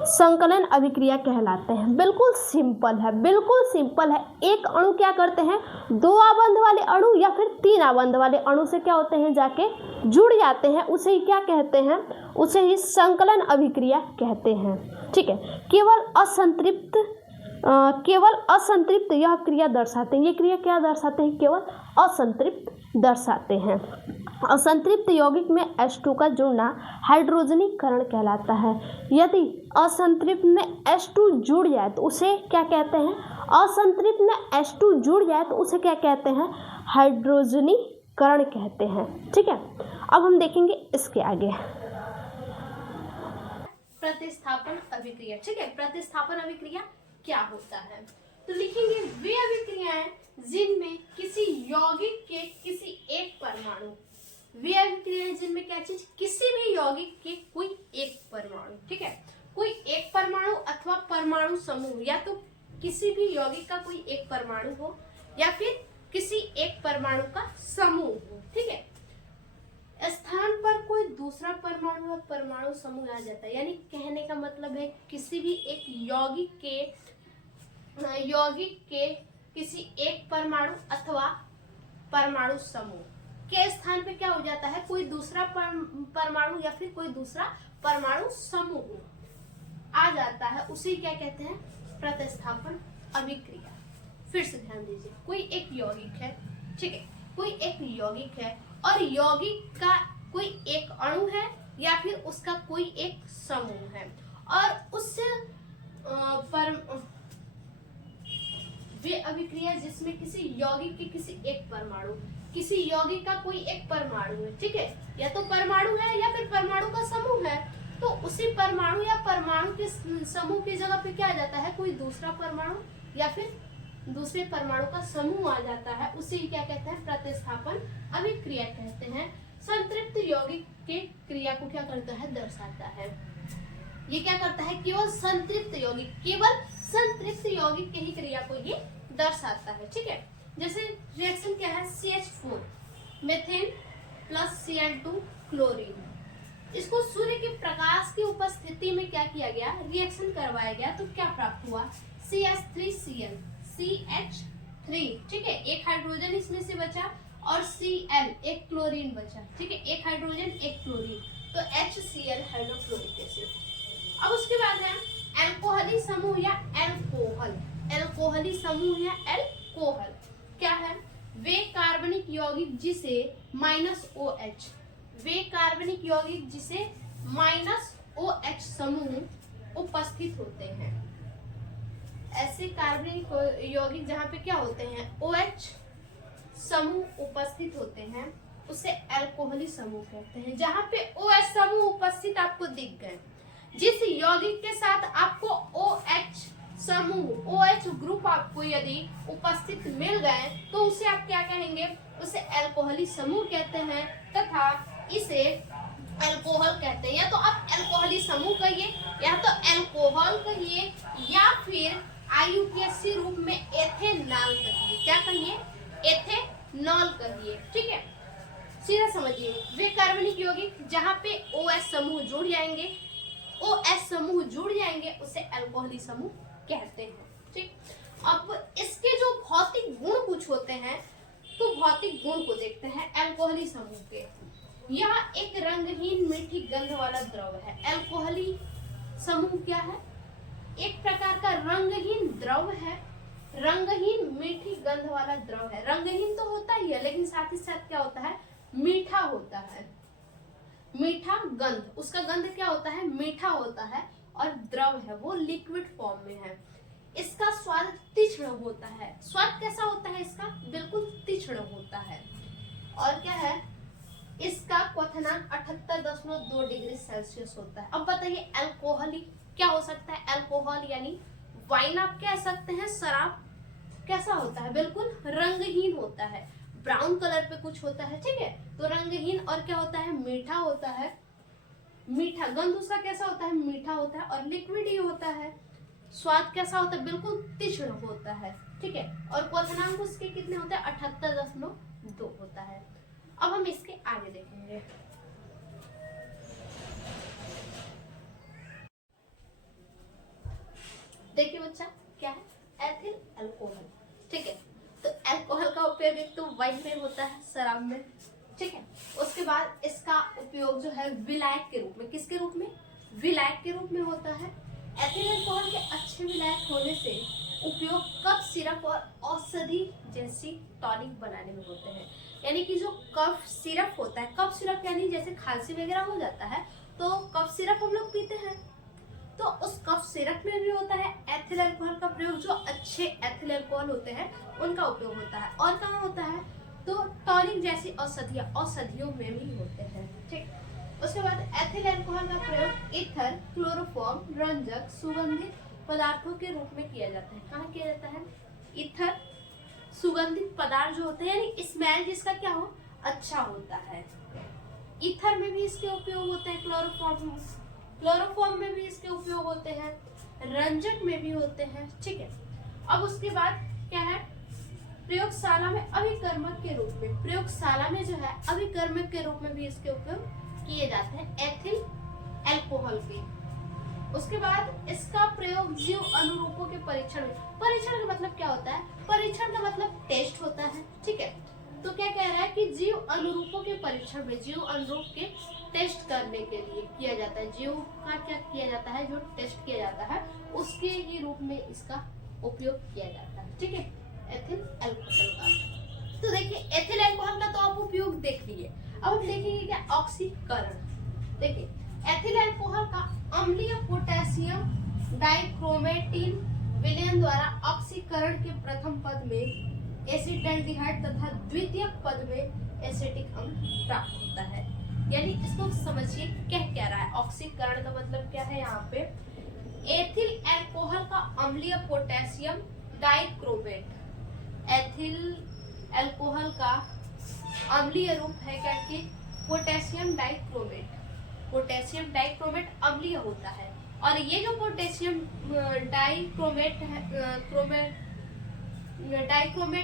संकलन अभिक्रिया कहलाते हैं। बिल्कुल सिंपल है, बिल्कुल सिंपल है। एक अणु क्या करते हैं, दो आबंध वाले अणु या फिर तीन आबंध वाले अणु से क्या होते हैं, जाके जुड़ जाते हैं, उसे ही क्या कहते हैं, उसे ही संकलन अभिक्रिया कहते हैं। ठीक है, केवल असंतृप्त यह क्रिया दर्शाते हैं। ये क्रिया क्या दर्शाते हैं, केवल असंतृप्त दर्शाते हैं। असंतृप्त यौगिक में H2 का जुड़ना हाइड्रोजनीकरण कहलाता है। यदि असंतृप्त में H2 जुड़ जाए तो उसे क्या कहते हैं, असंतृप्त में H2 जुड़ जाए तो उसे क्या कहते हैं, हाइड्रोजनीकरण कहते हैं। ठीक है, अब हम देखेंगे इसके आगे प्रतिस्थापन अभिक्रिया। ठीक है, प्रतिस्थापन अभिक्रिया क्या होता है, तो लिखेंगे वे अभिक्रियाएं जिनमें किसी यौगिक के किसी एक परमाणु, वे अभिक्रियाएं जिनमें क्या चीज, किसी भी यौगिक के कोई एक परमाणु, ठीक है, कोई एक परमाणु अथवा परमाणु समूह, या तो किसी भी यौगिक का कोई एक परमाणु हो या फिर किसी एक परमाणु का समूह हो। ठीक है, स्थान पर कोई दूसरा परमाणु या परमाणु समूह आ जाता है, यानी कहने का मतलब है किसी भी एक यौगिक के किसी एक परमाणु अथवा परमाणु समूह के स्थान पे क्या हो जाता है, कोई दूसरा परमाणु या फिर कोई दूसरा परमाणु समूह आ जाता है, उसे क्या कहते हैं, प्रतिस्थापन अभिक्रिया। फिर से ध्यान दीजिए, कोई एक यौगिक है, ठीक है, कोई एक यौगिक है और यौगिक का कोई एक अणु है या फिर उसका कोई एक समूह है, और उस वे अभिक्रिया जिसमें किसी यौगिक के किसी एक परमाणु, किसी यौगिक का कोई एक परमाणु है, ठीक है, या तो परमाणु है या फिर परमाणु का समूह है, तो उसी परमाणु या परमाणु के समूह की जगह पे क्या आ जाता है, कोई दूसरा परमाणु या फिर दूसरे परमाणु का समूह आ जाता है, उसे क्या कहते हैं, प्रतिस्थापन अभिक्रिया कहते हैं। संतृप्त यौगिक के क्रिया को क्या करता है, दर्शाता है। ये क्या करता है, केवल संतृप्त यौगिक, केवल संतृप्त यौगिक के ही क्रिया को ये दर्शाता है। ठीक है, जैसे रिएक्शन क्या है, CH4 methane plus Cl2 chlorine, इसको सूर्य के प्रकाश की उपस्थिति में क्या किया गया, रिएक्शन करवाया गया, तो क्या प्राप्त हुआ, CH3Cl CH3, ठीक है, एक हाइड्रोजन इसमें से बचा और Cl एक क्लोरीन बचा, ठीक है, एक हाइड्रोजन एक क्लोरीन, तो HCl हाइड्रोक्लोरिक एसिड। अब उसके बाद है एल्कोहली समूह या एल्कोहल, एल्कोहली समूह या एल्कोहल क्या है, वे कार्बनिक यौगिक जिसे -OH, वे कार्बनिक यौगिक जिसे -OH समूह उपस्थित होते हैं। ऐसे कार्बनिक यौगिक जहाँ पे क्या होते हैं, OH समूह उपस्थित होते हैं, उसे एल्कोहली समूह कहते हैं। जहाँ पे OH समूह उपस्थित आपको दिख गए, जिस यौगिक के साथ आपको OH समूह, OH ग्रुप आपको यदि उपस्थित मिल गए, तो उसे आप क्या कहेंगे, उसे एल्कोहली समूह कहते हैं, तथा इसे एल्कोहल कहते हैं। या तो आप एल्कोहली समूह कहिए, या तो एल्कोहल कहिए, या फिर IUPAC रूप में एथेनॉल कहिए। क्या कहिए, एथेनॉल कहिए। ठीक है, सीधा समझिए, वे कार्बनिक यौगिक जहाँ पे OH समूह जुड़ जाएंगे, OH समूह जुड़ जाएंगे, उसे एल्कोहली समूह कहते हैं। ठीक, अब इसके जो भौतिक गुण कुछ होते हैं, तो भौतिक गुण को देखते हैं एल्कोहली समूह के। यह एक रंगहीन मीठी गंध वाला द्रव है। एल्कोहली समूह क्या है, एक प्रकार का रंगहीन द्रव है, रंगहीन मीठी गंध वाला द्रव है। रंगहीन तो होता ही है, लेकिन साथ ही साथ क्या होता है, मीठा होता है, मीठा गंध, उसका गंध क्या होता है, मीठा होता है, और द्रव है वो लिक्विड फॉर्म में है। इसका स्वाद तीक्ष्ण होता है। स्वाद कैसा होता है इसका, बिल्कुल तीक्ष्ण होता है। और क्या है, इसका क्वथनांक 78.2 डिग्री सेल्सियस होता है। अब बताइए एल्कोहली क्या हो सकता है, एल्कोहल यानी वाइन आप कह सकते हैं, शराब कैसा होता है, बिल्कुल रंगहीन होता है, ब्राउन कलर पे कुछ होता है। ठीक है, तो रंगहीन और क्या होता है, मीठा होता है, मीठा, गंध उसका कैसा होता है, मीठा होता है, और लिक्विड ही होता है। स्वाद कैसा होता है, बिल्कुल तीक्ष्ण होता है, ठीक है। और क्वथनांक उसके कितने होते हैं, 78.2 होता है। अब हम इसके आगे देखेंगे। देखिए बच्चा, क्या है, एथिल अल्कोहल, ठीक है। तो अल्कोहल का उपयोग एक तो वाइन में होता है, शराब में, ठीक है। उसके बाद इसका उपयोग जो है विलायक के रूप में, किसके रूप में, विलायक के रूप में होता है। एथिल अल्कोहल के अच्छे विलायक होने से उपयोग कफ सिरप और औषधि जैसी टॉनिक बनाने में होते हैं। यानी कि जो कफ सिरप होता है, कफ सिरप यानी जैसे खांसी वगैरह हो जाता है तो कफ सिरप हम लोग पीते हैं, तो उस कफ सिरप में भी होता है एथिल अल्कोहल का प्रयोग। जो अच्छे एथिल अल्कोहल होते हैं उनका उपयोग होता है। और कहाँ होता है, तो टॉनिक जैसी औषधियों में भी होते हैं, ठीक। उसके बाद एथिल अल्कोहल का प्रयोग ईथर, क्लोरोफॉर्म, रंजक, सुगंधित पदार्थों के रूप में किया जाता है। कहाँ किया जाता है, ईथर, सुगंधित पदार्थ जो होते हैं, यानी स्मेल जिसका क्या हो, अच्छा होता है, ईथर में भी इसके उपयोग होते हैं, क्लोरोफॉर्म में भी इसके उपयोग होते हैं, रंजक में भी होते हैं, ठीक है। अब उसके बाद क्या है, प्रयोगशाला में अभिकर्मक के रूप में, प्रयोगशाला में जो है अभिकर्मक के रूप में भी इसके उपयोग किए जाते हैं एथिल अल्कोहल के। उसके बाद इसका प्रयोग जीव अनुरूपों के परीक्षण में, परीक्षण का मतलब क्या होता है, परीक्षण का मतलब टेस्ट होता है, ठीक है। तो क्या कह रहा है कि जीव अनुरूपों के परीक्षण में, जीव अनुरूप के टेस्ट करने के लिए किया जाता है। जीव का क्या किया जाता है, जो टेस्ट किया जाता है उसके ही रूप में इसका उपयोग किया जाता है, ठीक है, एथिल अल्कोहल का। तो देखिए एथिल अल्कोहल का तो आप उपयोग देख लिए। अब हम देखेंगे क्या, ऑक्सीकरण। देखिए एथिल अल्कोहल का अम्लीय पोटेशियम डाइक्रोमेटिन विलयन द्वारा ऑक्सीकरण के प्रथम पद में एसिटाल्डिहाइड तथा द्वितीय पद में एसिटिक अम्ल प्राप्त होता है। यानी इसको समझिए क्या रहा है, ऑक्सीकरण का मतलब क्या है, यहाँ पे एथिल अल्कोहल का अम्लीय पोटेशियम डाइक्रोमेट, एथिल अल्कोहल का अम्लीय रूप है क्या कि पोटेशियम डाइक्रोमेट, पोटेशियम डाइक्रोमेट अम्लीय होता है। और ये जो पोटेशियम डाइक्रोमेट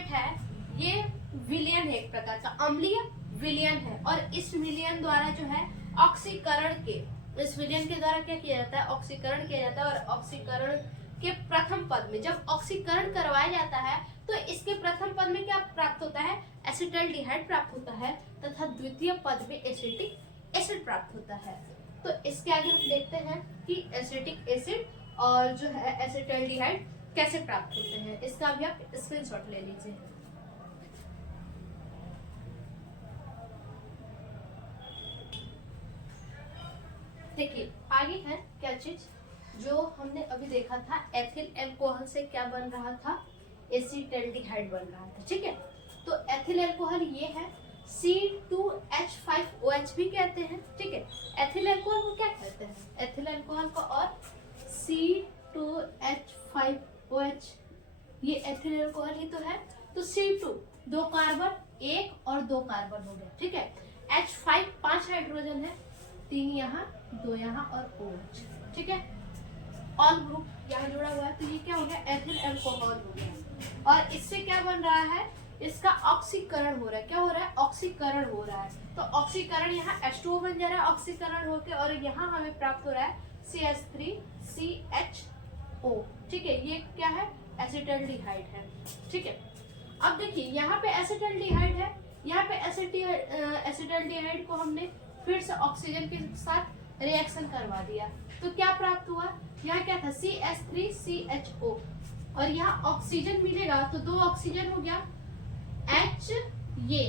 है ये विलयन है, एक प्रकार का अम्लीय विलयन है। और इस विलयन द्वारा जो है ऑक्सीकरण के, इस विलयन के द्वारा क्या किया जाता है, ऑक्सीकरण किया जाता है। और ऑक्सीकरण के प्रथम पद में जब ऑक्सीकरण करवाया जाता है तो इसके प्रथम पद में क्या प्राप्त होता है, एसिटाल्डिहाइड प्राप्त होता है तथा द्वितीय पद में एसिटिक एसिड प्राप्त होता है। तो इसके आगे हम देखते हैं कि एसिटिक एसिड और जो है एसिटाल्डिहाइड कैसे प्राप्त होते हैं। इसका भी आप स्क्रीनशॉट ले लीजिए। देखिए आगे है क्या चीज, जो हमने अभी देखा था एथिल अल्कोहल से क्या बन रहा था, एसिटाल्डिहाइड बन रहा था, ठीक है। तो एथिल अल्कोहल ये है, C2H5OH भी कहते हैं, ठीक है। एथिल अल्कोहल को क्या कहते हैं, एथिल अल्कोहल को और C2H5OH, ये एथिल अल्कोहल ही तो है। तो C2 2 कार्बन 1 और 2 कार्बन हो गया, ठीक है। H5 5 हाइड्रोजन है, 3 यहाँ 2 यहाँ और OH, ठीक है। ऑल ग्रुप यहाँ जुड़ा हुआ है, तो ये क्या हो गया, एथिल अल्कोहल हो गया। और इससे क्या बन रहा है, इसका ऑक्सीकरण हो रहा है, क्या हो रहा है, ऑक्सीकरण हो रहा है। तो ऑक्सीकरण यहाँ H2O बन जा रहा है ऑक्सीकरण होकर, और यहाँ हमें प्राप्त हो रहा है CH3CHO, ठीक है। ये क्या है, एसिटाल्डिहाइड है, ठीक है। अब देखिए यहाँ पे एसिटाल्डिहाइड है, यहाँ पे एसिटाल्डिहाइड को हमने फिर से ऑक्सीजन के साथ रिएक्शन करवा दिया, तो क्या प्राप्त हुआ, यहाँ क्या था, CH3CHO, और यहाँ ऑक्सीजन मिलेगा तो 2 ऑक्सीजन हो गया, H ये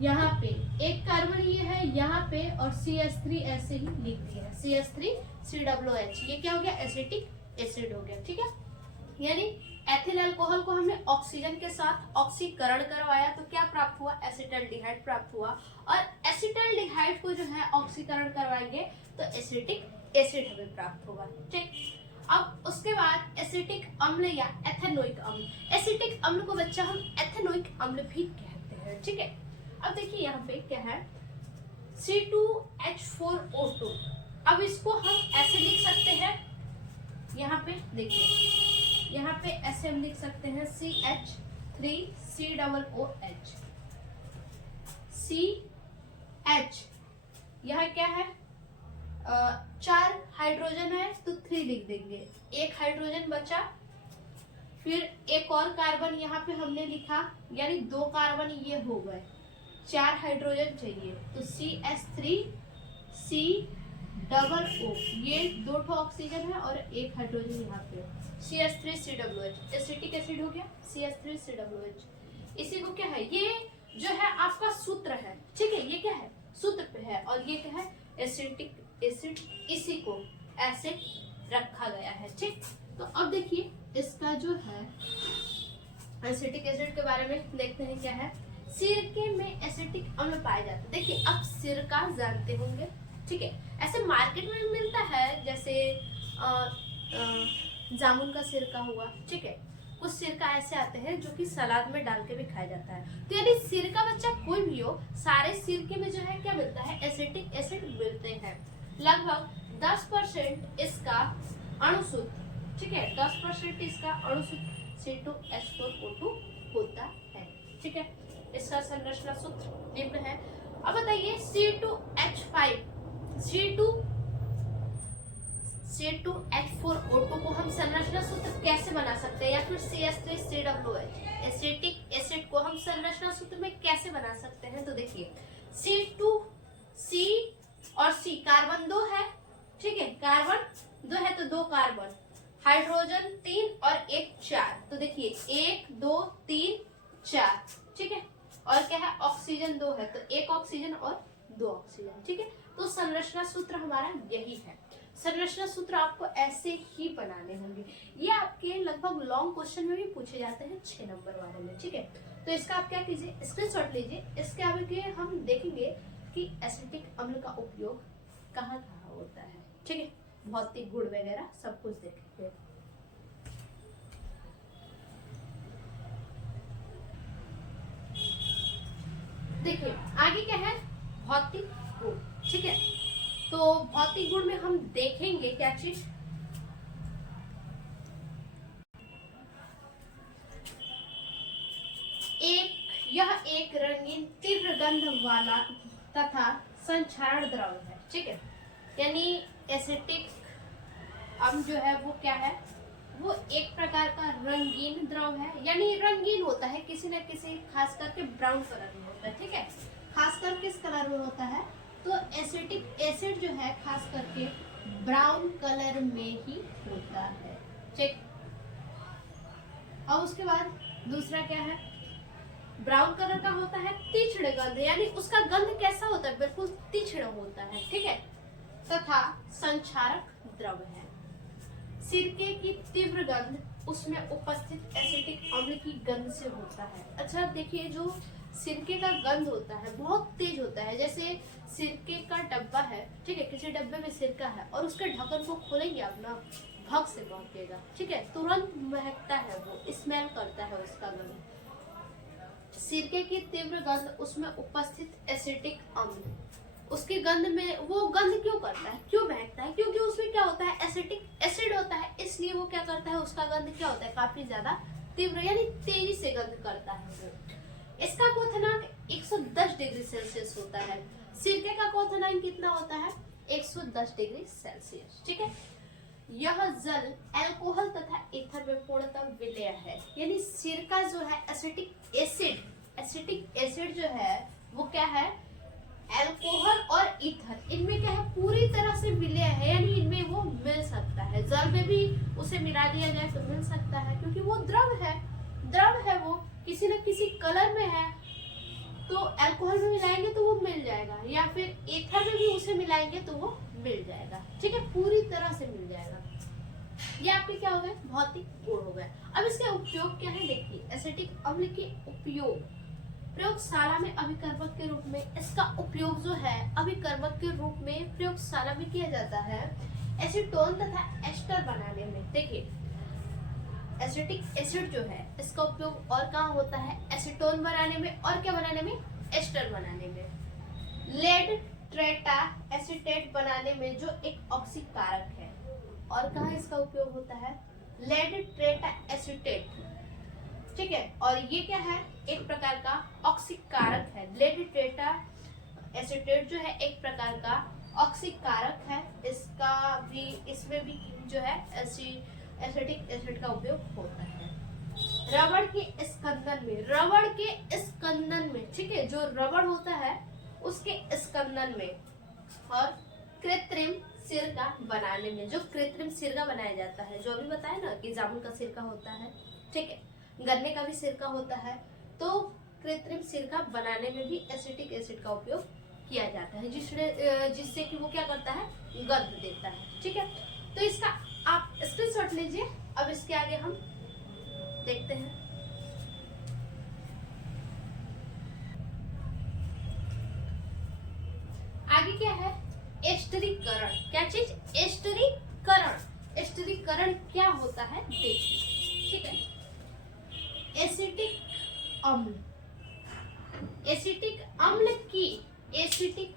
यहाँ पे एक कार्बन ये है यहाँ पे, और CH3 ऐसे ही लिख दिया है, CH3COOH, ये क्या हो गया, एसिटिक एसिड हो गया, ठीक है। यानी एथिल अल्कोहल को हमने ऑक्सीजन के साथ ऑक्सीकरण करवाया तो क्या प्राप्त हुआ, एसिटाल्डिहाइड प्राप्त हुआ। और एसिटाल्डिहाइड को जो है ऑक्सीकरण करवाएंगे तो एसिटिक एसिड हमें प्राप्त होगा, ठीक। अब उसके बाद एसिटिक अम्ल या एथेनोइक अम्ल, एसिटिक अम्ल को बच्चा हम एथेनोइक अम्ल भी कहते हैं, ठीक है। अब देखिए यहाँ पे क्या है, C2H4O2, अब इसको हम ऐसे लिख सकते हैं, यहाँ पे देखिए, यहाँ पे ऐसे हम लिख सकते हैं CH3COOH। CH यह क्या है, 4 हाइड्रोजन है तो 3 लिख देंगे, 1 हाइड्रोजन बचा, फिर एक और कार्बन यहाँ पे हमने लिखा, यानी 2 कार्बन ये हो गए, 4 हाइड्रोजन चाहिए तो CH3COO, ये 2 ऑक्सीजन है और 1 हाइड्रोजन यहाँ पे, CH3COOH, एसिटिक एसिड हो गया CH3COOH। इसी को क्या है, ये जो है आपका सूत्र है, ठीक है, ये क्या है सूत्र पे है, और ये क्या है एसिटिक एसिड, इसी को ऐसे रखा गया है, ठीक। तो अब देखिए इसका जो है एसिटिक एसिड के बारे में देखते हैं क्या है। सिरके में एसिटिक अम्ल पाए जाते हैं। देखिए अब सिरका जानते होंगे, ठीक है, ऐसे मार्केट में मिलता है, जैसे जामुन का सिरका हुआ, ठीक है, कुछ सिरका ऐसे आते हैं जो कि सलाद में डाल के भी खाया जाता है। तो यदि सिरका बच्चा कोई भी हो, सारे सिरके में जो है क्या मिलता है, एसिटिक एसिड मिलते हैं। लगभग 10% इसका अणुसूत्र, ठीक है, 10% इसका अणुसूत्र C2H4O2 होता है, ठीक है। इसका संरचना सूत्र निम्न है। अब बताइए C2H4O2 को हम संरचना सूत्र कैसे बना सकते हैं, या फिर CH3COOH एसिटिक एसिड को हम संरचना सूत्र में कैसे बना सकते हैं। तो देखिए C और C कार्बन 2 है, ठीक है, कार्बन 2 है तो 2 कार्बन, हाइड्रोजन 3 और 1 4, तो देखिए 1 2 3 4, ठीक है, और क्या है ऑक्सीजन 2 है तो 1 ऑक्सीजन और 2 ऑक्सीजन, ठीक है। तो संरचना सूत्र हमारा यही है। संरचना सूत्र आपको ऐसे ही बनाने होंगे, ये आपके लगभग लॉन्ग क्वेश्चन में भी पूछे जाते हैं 6 नंबर वाले में, ठीक है। तो इसका आप क्या कीजिए, स्क्रीनशॉट लीजिए। इसके आगे हम देखेंगे कि एसिटिक अम्ल का उपयोग कहाँ कहाँ होता है, ठीक है, भौतिक गुण वगैरह सब कुछ देखेंगे। देखिए आगे क्या है, भौतिक गुण, ठीक है। तो भौतिक गुण में हम देखेंगे क्या चीज, यह एक रंगीन तीव्र गंध वाला तथा संक्षारण द्रव है, ठीक है, यानी एसिटिक अम्ल जो है वो क्या है, वो एक प्रकार का रंगीन द्रव है, यानी रंगीन होता है किसी न किसी, खास करके ब्राउन कलर में होता है, ठीक है, खासकर किस कलर में होता है, तो एसिटिक एसिड जो है खास करके ब्राउन कलर में ही होता है, ठीक। और उसके बाद दूसरा क्या है, ब्राउन कलर का होता है तीक्ष्ण गंध, यानी उसका गंध कैसा होता है, बिल्कुल तीक्ष्ण होता है, ठीक है, तथा संक्षारक द्रव है। सिरके की तीव्र गंध उसमें उपस्थित एसिटिक अम्ल की गंध से होता है। अच्छा देखिए, जो सिरके का गंध होता है बहुत तेज होता है, जैसे सिरके का डब्बा है, ठीक है, किसी डब्बे में सिरका है और उसके ढक्कन को खोलेंगे आप ना, भग से महकेगा, ठीक है, तुरंत महकता है, वो स्मेल करता है उसका गंध। सिरके की तीव्र गंध उसमें उपस्थित एसिटिक अम्ल, उसकी गंध में, वो गंध क्यों करता है, क्यों महकता है, क्योंकि उसमें क्या होता है, एसिटिक एसिड होता है, इसलिए वो क्या करता है, उसका गंध क्या होता है, काफी ज्यादा तीव्र, यानी तेजी से गंध करता है वो। इसका क्वथनांक 110 डिग्री सेल्सियस होता है। सिरके का क्वथनांक कितना होता है, 110 डिग्री सेल्सियस, ठीक है। यह जल अल्कोहल तथा ईथर में पूर्णतः विलय है, यानी सिरका जो है एसिटिक एसिड जो है वो क्या है, अल्कोहल और ईथर, इनमें क्या है पूरी तरह से विलय है, यानी इनमें वो मिल सकता है, जल में भी उसे मिला दिया जाए तो मिल सकता है, क्योंकि वो द्रव है वो किसी न किसी कलर में है, तो अल्कोहल में मिलाएंगे तो वो मिल जाएगा, या फिर ईथर में भी उसे मिलाएंगे तो वो मिल जाएगा, ठीक है, पूरी तरह से मिल जाएगा। ये आपके क्या हो गए, भौतिक गुण हो गए। अब इसका उपयोग क्या है, देखिए एसिटिक अम्ल के उपयोग प्रयोगशाला में अभिकर्मक के रूप में, इसका उपयोग जो है अभिकर्मक के रूप में प्रयोगशाला में किया जाता है एसीटोन तथा एस्टर बनाने में। देखिए एसिटिक एसिड जो है इसका उपयोग और कहाँ होता है, एसीटोन बनाने में, और क्या बनाने में, एस्टर बनाने में। लेड ट्रेटा एसीटेट बनाने में जो एक ऑक्सीक कारक है। और कहाँ इसका उपयोग होता है? लेड ट्रेटा एसीटेट, ठीक है। और ये क्या है? एक प्रकार का ऑक्सीक कारक है। लेड ट्रेटा एसीटेट जो है एक प्रकार का ऑक्सीक कारक है। इसमें भी जो है एसिटिक एसिड का उपयोग होता है। रबड़ के स्कंदन में, ठीक है, जो रबड़ होता है उसके स्कंदन में, और कृत्रिम सिरका बनाने में, जो कृत्रिम सिरका बनाया जाता है, जो अभी बताया ना कि जामुन का सिरका होता है, ठीक है, गन्ने का भी सिरका होता है, तो कृत्रिम सिरका बनाने में भी एसिटिक एसिड का उपयोग किया जाता है, जिससे कि वो क्या करता है? गंध देता है, ठीक है। तो इसका आप स्क्रीनशॉट लीजिए। अब इसके आगे हम देखते हैं। आगे क्या है? एस्टरीकरण। क्या चीज? एस्टरीकरण। एस्टरीकरण क्या होता है देखिए, ठीक है। एसिटिक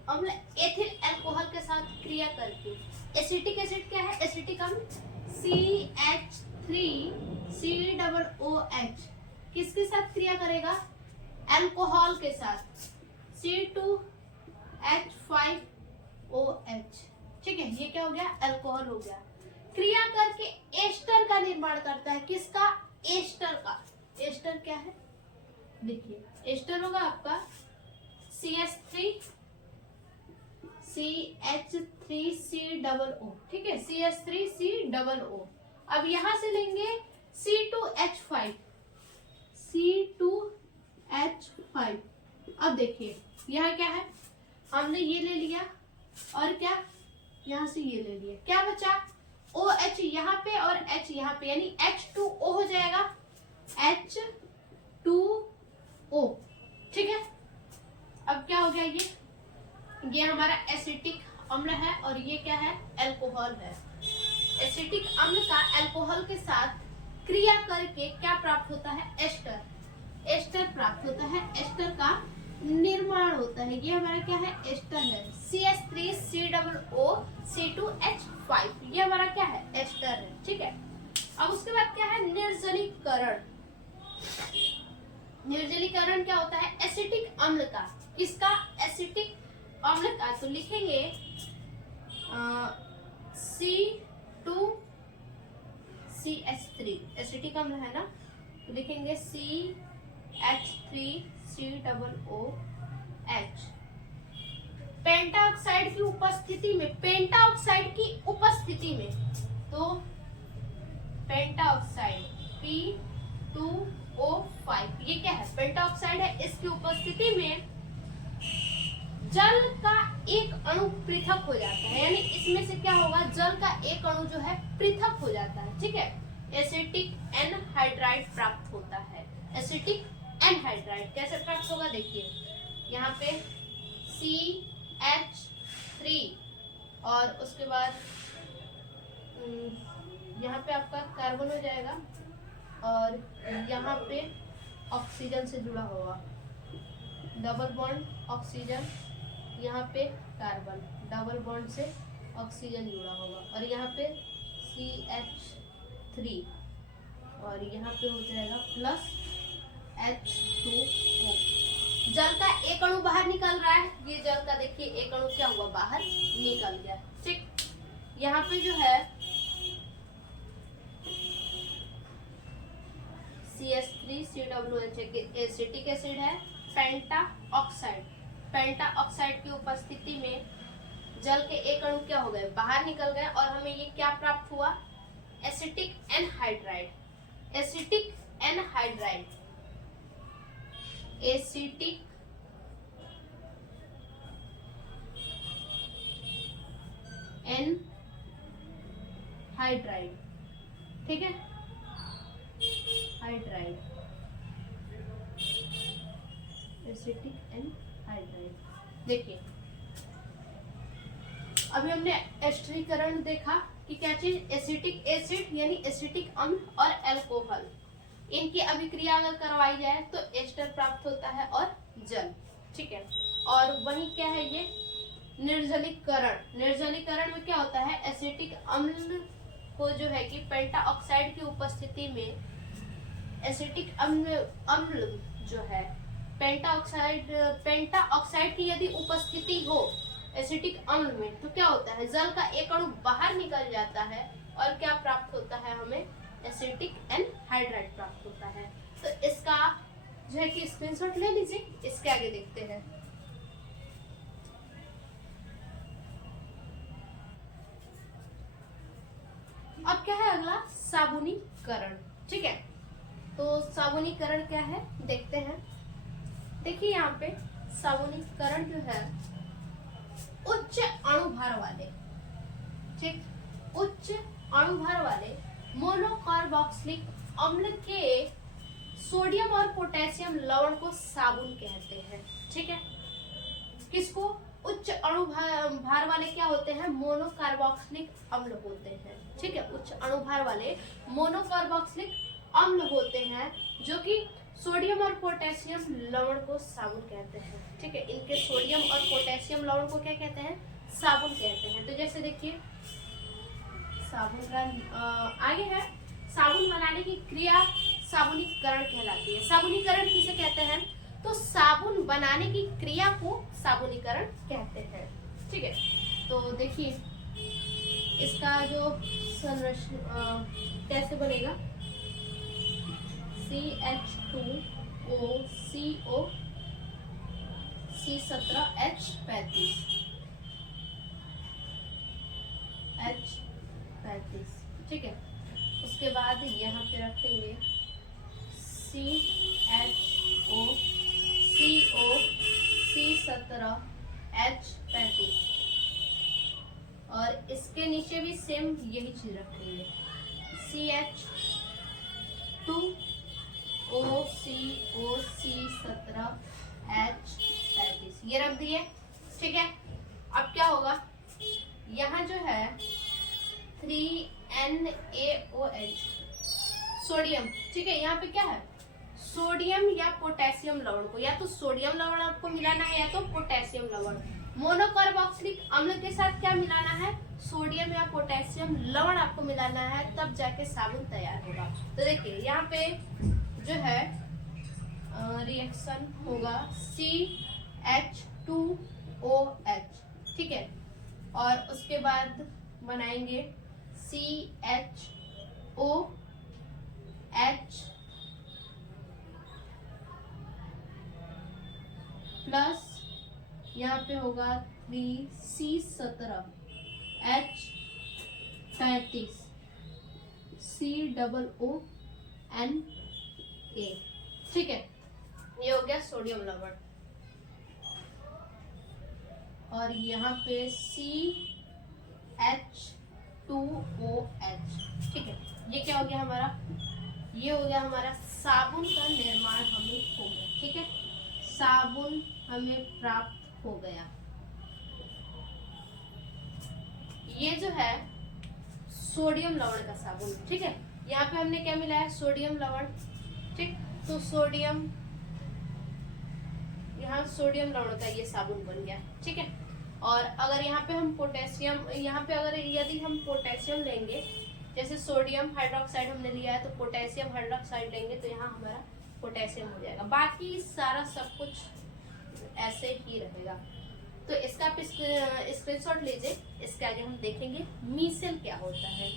अम्ल एथिल अल्कोहल के साथ क्रिया करके, एसिटिक एसिड क्या है? एसिटिक अम्ल CH3COOH किसके साथ क्रिया करेगा? अल्कोहल के साथ, C2H5OH, ठीक है। ये क्या हो गया? अल्कोहल हो गया। क्रिया करके एस्टर का निर्माण करता है। किसका? एस्टर का। एस्टर क्या है? देखिए, एस्टर होगा आपका CH3CO, ठीक है, CH3CO। अब यहां से लेंगे C2H5। अब देखिए यहाँ क्या है? हमने ये ले लिया और क्या यहाँ से ये ले लिया, क्या बचा? OH यहाँ पे और H यहाँ पे, यानी H2O हो जाएगा, H2O, ठीक है। अब क्या हो गया? ये हमारा एसिटिक अम्ल है और ये क्या है? अल्कोहल है। एसिटिक अम्ल का अल्कोहल के साथ क्रिया करके क्या प्राप्त होता है? एस्टर। एस्टर प्राप्त होता है। एस्टर का निर्माण होता है। ये हमारा क्या है? एस्टर है। CH3COOC2H5 ये हमारा क्या है? एस्टर है, ठीक है। अब उसके बाद क्या है? निर्जलीकरण। निर्जलीकरण क्या होता है? एसिटिक अम्ल का। किसका? एसिटिक अम्ल का। तो लिखेंगे C2CH3, एसिटिक अम्ल है ना, तो लिखेंगे CH3COOH। पेंटाऑक्साइड की उपस्थिति में, तो पेंटाऑक्साइड P2O5 ये क्या है? पेंटाऑक्साइड है। इसकी उपस्थिति में जल का एक अणु पृथक हो जाता है, यानी इसमें से क्या होगा? जल का एक अणु जो है पृथक हो जाता है, ठीक है। एसिटिक एनहाइड्राइड प्राप्त होता है। एसिटिक एनहाइड्राइड कैसे प्राप्त होगा? देखिए यहाँ पे CH3 और उसके बाद यहाँ पे आपका कार्बन हो जाएगा और यहाँ पे ऑक्सीजन से जुड़ा होगा, डबल बॉन्ड ऑक्सीजन, यहाँ पे कार्बन, डबल बॉन्ड से ऑक्सीजन जुड़ा होगा, और यहाँ पे CH3 और यहाँ पे हो जाएगा प्लस H2O। जल का एक अणु बाहर निकल रहा है। ये जल का देखिए एक अणु क्या हुआ? बाहर निकल गया, ठीक। यहाँ पे जो है CH3COOH एसिटिक एसिड है। पेंटाऑक्साइड की उपस्थिति में जल के एक अणु क्या हो गए? बाहर निकल गए, और हमें ये क्या प्राप्त हुआ? Acetic anhydride. एसिटिक एनहाइड्राइड ठीक है, हाइड्राइड, एसिटिक एनहाइड्राइड। देखिए अभी हमने एस्टरीकरण देखा कि क्या चीज? एसिटिक एसिड यानी एसिटिक अम्ल और अल्कोहल, इनकी अभिक्रिया अगर करवाई जाए तो एस्टर प्राप्त होता है और जल, ठीक है। और वही क्या है? निर्जलीकरण में क्या होता है, एसिटिक अम्ल को जो है कि पेंटा ऑक्साइड की उपस्थिति में, एसिटिक अम्ल जो है पेंटा ऑक्साइड की यदि उपस्थिति हो एसिटिक अम्ल में, तो क्या होता है, जल का एक अणु बाहर निकल जाता है और क्या प्राप्त होता है, हमें एसिटिक एनहाइड्राइड प्राप्त होता है। तो इसका जो है कि स्क्रीनशॉट ले लीजिए। इसके आगे देखते हैं। अब क्या है अगला, साबुनीकरण। ठीक है, तो साबुनीकरण क्या है देखते हैं। देखिए यहाँ पे साबुनीकरण जो है उच्च अणुभार वाले, ठीक, उच्च अणुभार वाले मोनोकार्बोक्सिलिक अम्ल के सोडियम और पोटेशियम लवण को साबुन कहते हैं। ठीक है, किसको, उच्च अणुभार वाले क्या होते हैं, मोनोकार्बोक्सिलिक अम्ल होते हैं। ठीक है, उच्च अणुभार वाले मोनोकार्बोक्सिलिक अम्ल होते हैं जो कि सोडियम और पोटेशियम लवण को साबुन कहते हैं। ठीक है, इनके सोडियम और पोटेशियम लवण को क्या कहते हैं, साबुन कहते हैं। तो जैसे देखिए साबुन का आगे है, साबुन बनाने की क्रिया साबुनीकरण कहलाती है। साबुनीकरण किसे कहते हैं, तो साबुन बनाने की क्रिया को साबुनीकरण कहते हैं। ठीक है, तो देखिए इसका जो संरचना कैसे बनेगा, CH2O CO C17H35 H35। ठीक है, उसके बाद यहाँ पे रखेंगे CHO CO C17H35 और इसके नीचे भी सेम यही चीज रखेंगे, CH2O CO C17H35 ये रख दिए। ठीक है, अब क्या होगा, यहाँ जो है 3NaOH सोडियम। ठीक है, यहाँ पे क्या है, सोडियम या पोटेशियम लवण को, या तो सोडियम लवण आपको मिलाना है या तो पोटेशियम लवण। मोनोकार्बोक्सिलिक अम्ल के साथ क्या मिलाना है, सोडियम या पोटेशियम लवण आपको मिलाना है, तब जाके साबुन तैयार होगा। तो देखिए यहाँ पे जो है रिएक्शन होगा CH2OH। ठीक है, और उसके बाद बनाएंगे CHOH प्लस यहाँ पे होगा 3C17H35 COONA। ठीक है, ये हो गया सोडियम लवण, और यहाँ पे CH2OH। ठीक है, ये क्या हो गया हमारा, ये हो गया हमारा साबुन का निर्माण हमें हो गया। ठीक है, साबुन हमें प्राप्त हो गया। ये जो है सोडियम लवण का साबुन। ठीक है, यहाँ पे हमने क्या मिलाया, सोडियम लवण। ठीक, तो सोडियम, यहाँ सोडियम लवण का ये साबुन बन गया। ठीक है, और अगर यहाँ पे हम पोटेशियम, यहाँ पे अगर यदि हम पोटेशियम लेंगे, जैसे सोडियम हाइड्रोक्साइड हमने लिया है, तो पोटेशियम हाइड्रोक्साइड लेंगे तो यहाँ हमारा पोटेशियम हो जाएगा। बाकी सारा सब कुछ ऐसे ही रहेगा। तो इसका आप स्क्रीनशॉट लीजिए। इसके आगे हम देखेंगे मीसेल क्या होता है।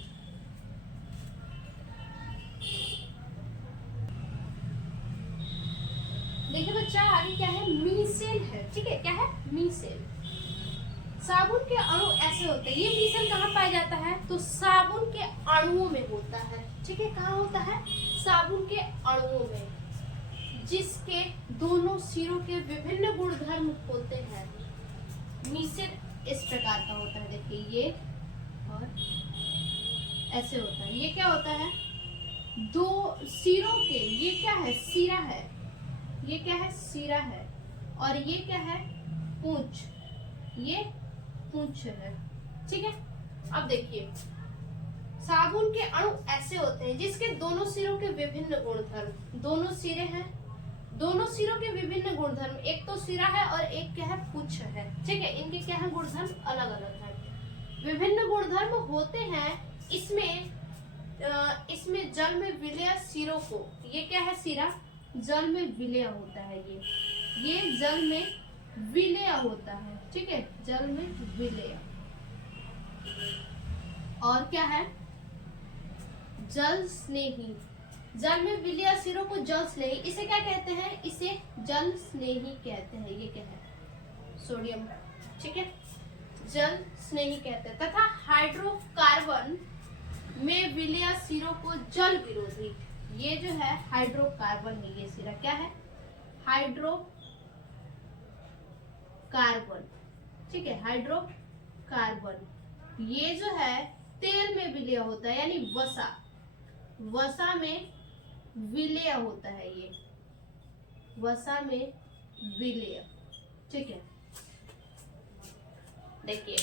देखिए बच्चा, आगे क्या है, मीसेल है। ठीक है, क्या है, मीसेल। साबुन के अणु ऐसे होते हैं। ये मीसेल कहाँ पाया जाता है, तो साबुन के अणुओं में होता है। ठीक है, कहाँ होता है, साबुन के अणुओं में, जिसके दोनों सिरों के विभिन्न गुणधर्म होते हैं। मीसेल इस प्रकार का होता है। देखिए ये और ऐसे होता है। ये क्या होता है, दो सिरों के, ये क्या है, सिरा है, ये क्या है, सिरा है, और ये क्या है, पूंछ, ये पूंछ है। ठीक है, अब देखिए साबुन के अणु ऐसे होते हैं जिसके दोनों सिरों के विभिन्न गुणधर्म, दोनों सिरे हैं, दोनों सिरों के विभिन्न गुणधर्म, एक तो सिरा है और एक क्या है, पुच्छ है, ठीक है। इनके क्या है, गुणधर्म अलग अलग है। विभिन्न गुणधर्म होते हैं इसमें जल में विलय सिरों को, ये क्या है, सिरा जल में विलय होता है, ये जल में विलय होता है, ठीक है, जल में विलय। और क्या है, जल स्नेही, जल में विलय सिरों को जल स्नेही, इसे क्या कहते हैं, इसे जल स्नेही कहते हैं। ये क्या है, सोडियम, ठीक है, जल स्नेही कहते हैं। तथा हाइड्रोकार्बन में विलय सिरों को जल विरोधी, ये जो है हाइड्रोकार्बन है, ये सिरा क्या है, हाइड्रोकार्बन, ठीक है, हाइड्रोकार्बन। ये जो है तेल में विलय होता है, यानी वसा में विलय होता है, ये वसा में विलय, ठीक है। देखिए,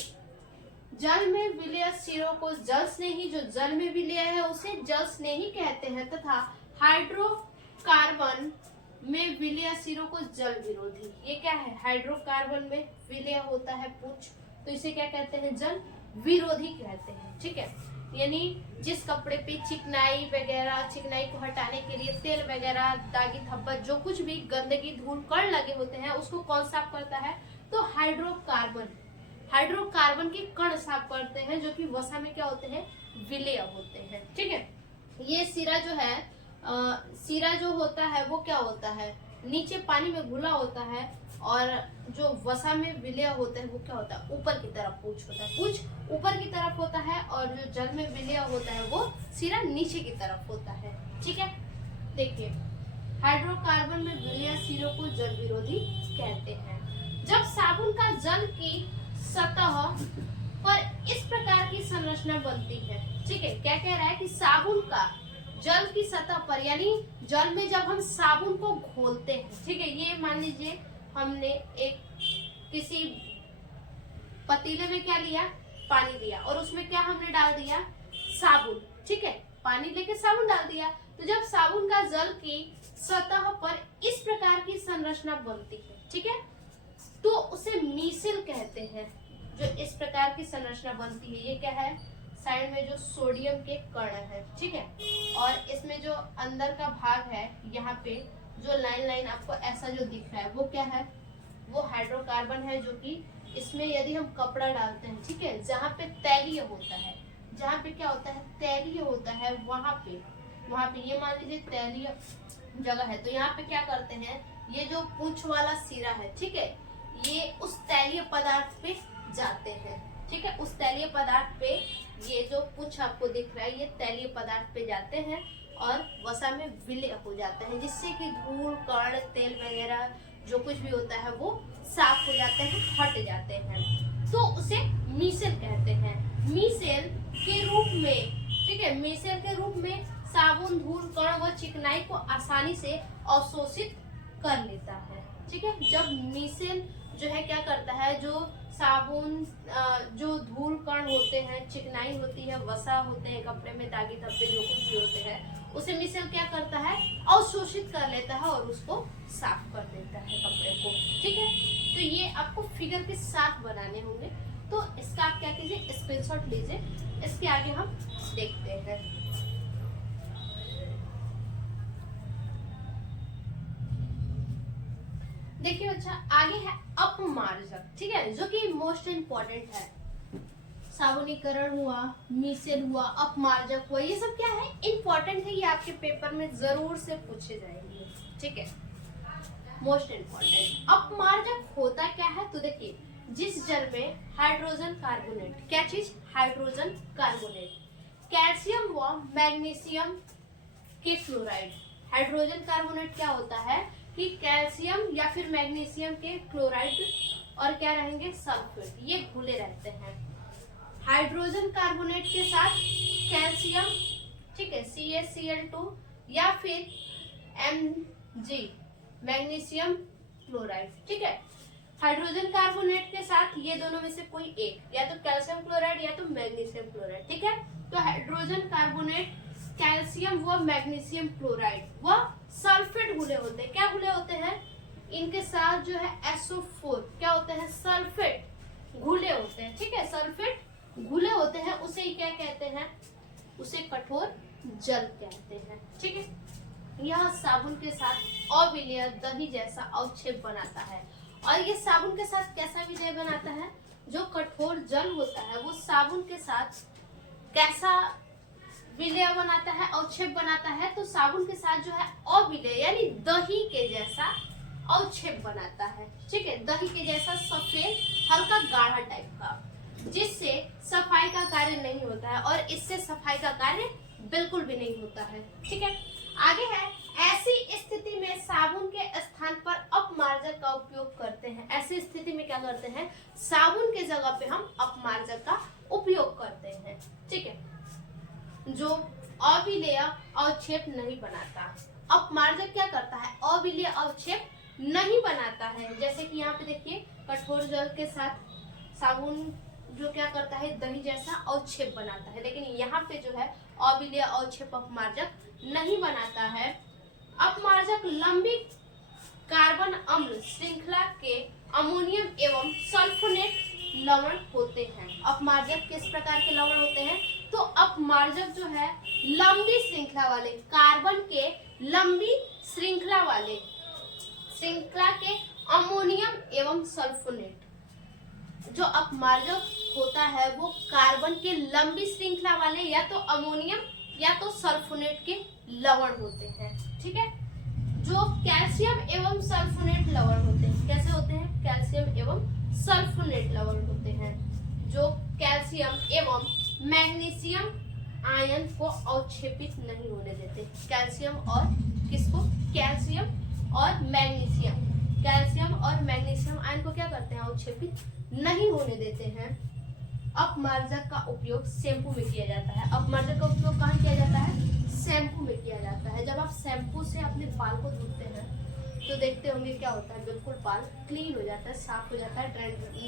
जल में विलय सिरों को जल स्नेही, जो जल में विलय है उसे जल स्नेही कहते हैं। तथा हाइड्रोकार्बन में विलय सिरों को जल विरोधी, ये क्या है, हाइड्रोकार्बन में विलय होता है पुच्छ, तो इसे क्या कहते हैं, जल विरोधी कहते हैं, ठीक है। यानी जिस कपड़े पे चिकनाई वगैरह, चिकनाई को हटाने के लिए तेल वगैरह, दागी धब्बा, जो कुछ भी गंदगी धूल कण लगे होते हैं, उसको कौन साफ करता है, तो हाइड्रोकार्बन के कण साफ करते हैं, जो कि वसा में क्या होते हैं, विलय होते हैं, ठीक है। ये सिरा जो है, सिरा जो होता है वो क्या होता है, नीचे पानी में घुला होता है, और जो वसा में विलय होता है वो क्या होता है, ऊपर की तरफ पूछ होता है, पूछ ऊपर की तरफ होता है, और जो जल में विलय होता है वो सिरा नीचे की तरफ होता है, ठीक है। देखिए, हाइड्रोकार्बन में विलय सिरों को जल विरोधी कहते हैं। जब साबुन का जल की सतह पर इस प्रकार की संरचना बनती है, ठीक है, क्या कह रहा है कि साबुन का जल की सतह पर, यानी जल में जब हम साबुन को घोलते हैं, ठीक है, ये मान लीजिए हमने एक किसी पतीले में क्या लिया, पानी लिया, और उसमें क्या हमने डाल दिया, साबुन, ठीक है, पानी लेके साबुन डाल दिया। तो जब साबुन का जल की सतह पर इस प्रकार की संरचना बनती है, ठीक है, तो उसे मीसेल कहते हैं। जो इस प्रकार की संरचना बनती है, ये क्या है, साइड में जो सोडियम के कण है, ठीक है, और इसमें जो अंदर का भाग है, यहाँ पे जो लाइन आपको ऐसा जो दिख रहा है वो क्या है, वो हाइड्रोकार्बन है, जो कि इसमें यदि हम कपड़ा डालते हैं, ठीक है, जहाँ पे तैलीय होता है, जहाँ पे क्या होता है, तैलीय होता है, वहां पे ये मान लीजिए तैलीय जगह है, तो यहाँ पे क्या करते हैं, ये जो पूंछ वाला सिरा है, ठीक है, ये उस तैलीय पदार्थ पे जाते हैं, ठीक है, उस तैलीय पदार्थ पे, ये जो पूंछ आपको दिख रहा है, ये तैलीय पदार्थ पे जाते हैं और वसा में विलय हो जाते हैं, जिससे कि धूल कण तेल वगैरह जो कुछ भी होता है वो साफ हो जाते हैं, हट जाते हैं, तो उसे मीसेल कहते हैं। मीसेल के रूप में, ठीक है, मीसेल के रूप में साबुन धूल कण व चिकनाई को आसानी से अवशोषित कर लेता है, ठीक है। जब मीसेल जो है क्या करता है, जो साबुन, जो धूल कण होते हैं, चिकनाई होती है, वसा होते हैं कपड़े में, दागी धब्बे जो कुछ भी होते हैं, उसे मिसेल क्या करता है, अवशोषित कर लेता है और उसको साफ कर देता है कपड़े को, ठीक है। तो ये आपको फिगर के साथ बनाने होंगे, तो इसका आप क्या कीजिए, स्क्रीनशॉट लीजिए। इसके आगे हम देखते हैं। देखिए बच्चा, आगे है अपमार्जक, ठीक है, जो कि मोस्ट इम्पोर्टेंट है। साबुनीकरण हुआ, मिसेल हुआ, अपमार्जक हुआ, ये सब क्या है, इम्पोर्टेंट है, ये आपके पेपर में जरूर से पूछे जाएंगे, ठीक है, मोस्ट इम्पोर्टेंट। अपमार्जक होता क्या है, तो देखिए, जिस जल में हाइड्रोजन कार्बोनेट, क्या चीज, हाइड्रोजन कार्बोनेट, कैल्शियम व मैग्नीशियम के क्लोराइड, हाइड्रोजन कार्बोनेट क्या होता है कि कैल्शियम या फिर मैग्नीशियम के क्लोराइड और क्या रहेंगे, सल्फेट, ये घुले रहते हैं। हाइड्रोजन कार्बोनेट के साथ कैल्शियम, ठीक है, CaCl2 या फिर Mg, मैग्नीशियम क्लोराइड, ठीक है। हाइड्रोजन कार्बोनेट के साथ ये दोनों में से कोई एक, या तो कैल्शियम क्लोराइड या तो मैग्नीशियम क्लोराइड, ठीक है। तो हाइड्रोजन कार्बोनेट कैल्शियम व मैग्नीशियम क्लोराइड व सल्फेट घुले होते हैं। क्या घुले होते हैं? इनके साथ जो है SO4 क्या होते हैं? सल्फेट घुले होते हैं। ठीक है, सल्फेट घुले होते हैं, उसे क्या कहते हैं? उसे कठोर जल कहते हैं। ठीक है, यह साबुन के साथ अविलेय दही जैसा अवक्षेप बनाता है। और ये साबुन के साथ कैसा विलेय बनाता है? जो कठोर जल होता है वो साबुन के साथ कैसा विलेय बनाता है, अवक्षेप बनाता है? तो साबुन के साथ जो है अविलेय यानी दही के जैसा अवक्षेप बनाता है। ठीक है, दही के जैसा सफेद हल्का गाढ़ा टाइप का, जिससे सफाई का कार्य नहीं होता है और इससे सफाई का कार्य बिल्कुल भी नहीं होता है। ठीक है, आगे है, ऐसी स्थिति में साबुन के स्थान पर अपमार्जक का उपयोग करते हैं। ऐसी स्थिति में क्या करते हैं? साबुन के जगह पे हम अपमार्जक का उपयोग करते हैं। ठीक है, जो अविलेय अवक्षेप नहीं बनाता। अपमार्जक क्या करता है? अविलेय अवक्षेप नहीं बनाता है। जैसे कि यहाँ पे देखिए, कठोर जल के साथ साबुन जो क्या करता है? दही जैसा अवक्षेप बनाता है, लेकिन यहाँ पे जो है अविलेय अवक्षेप अपमार्जक नहीं बनाता है। अपमार्जक लंबी कार्बन अम्ल श्रृंखला के अमोनियम एवं सल्फोनेट लवण होते हैं। अपमार्जक किस प्रकार के लवण होते हैं? तो अपमार्जक जो है लंबी श्रृंखला वाले, कार्बन के लंबी श्रृंखला वाले, श्रृंखला के अमोनियम एवं सल्फोनेट, जो अपमार्जक होता है वो कार्बन के लंबी श्रृंखला वाले या तो अमोनियम या तो सल्फोनेट के लवण होते हैं। ठीक है, जो कैल्शियम एवं सल्फोनेट लवण होते हैं। कैसे होते हैं? कैल्शियम एवं सल्फोनेट लवण होते हैं, जो कैल्शियम एवं मैग्नीशियम आयन को अवक्षेपित नहीं होने देते। कैल्शियम और किसको? कैल्शियम और मैग्नीशियम, कैल्शियम और मैग्नीशियम आयन को क्या करते हैं? अवक्षेपित नहीं होने देते हैं। अपमार्जक का उपयोग शैम्पू में किया जाता है। अपमार्जक का उपयोग कहाँ किया जाता है? शैम्पू में किया जाता है। जब आप शैम्पू से अपने बाल को धोते हैं तो देखते होंगे क्या होता है? बिल्कुल बाल क्लीन हो जाता है, साफ हो जाता है,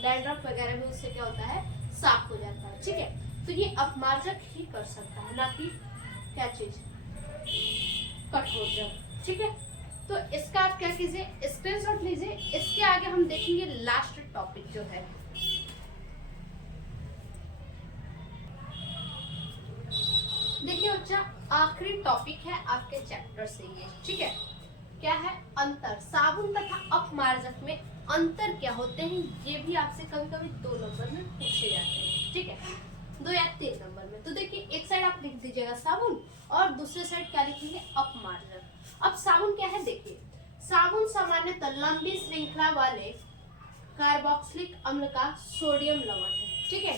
डैंड्रफ वगैरह भी उससे क्या होता है? साफ हो जाता है। ठीक है, तो ये अपमार्जक ही कर सकता है, ना कि क्या चीज? कठोर जल। ठीक है, तो इसका आप क्या कीजिए? स्क्रीनशॉट लीजिए। इसके आगे हम देखेंगे लास्ट टॉपिक जो है, देखिए बच्चा, आखिरी टॉपिक है आपके चैप्टर से ये। ठीक है, क्या है? अंतर। साबुन तथा अपमार्जक में अंतर क्या होते हैं? ये भी आपसे कभी कभी 2 नंबर में पूछे जाते हैं। ठीक है, 2 या 3 नंबर में। तो देखिए, एक साइड आप लिख दीजिएगा साबुन और दूसरे साइड क्या लिखेंगे? अपमार्जक। अब साबुन क्या है? देखिए, साबुन सामान्यतः लंबी श्रृंखला वाले कार्बोक्सिलिक अम्ल का सोडियम लवण है। ठीक है,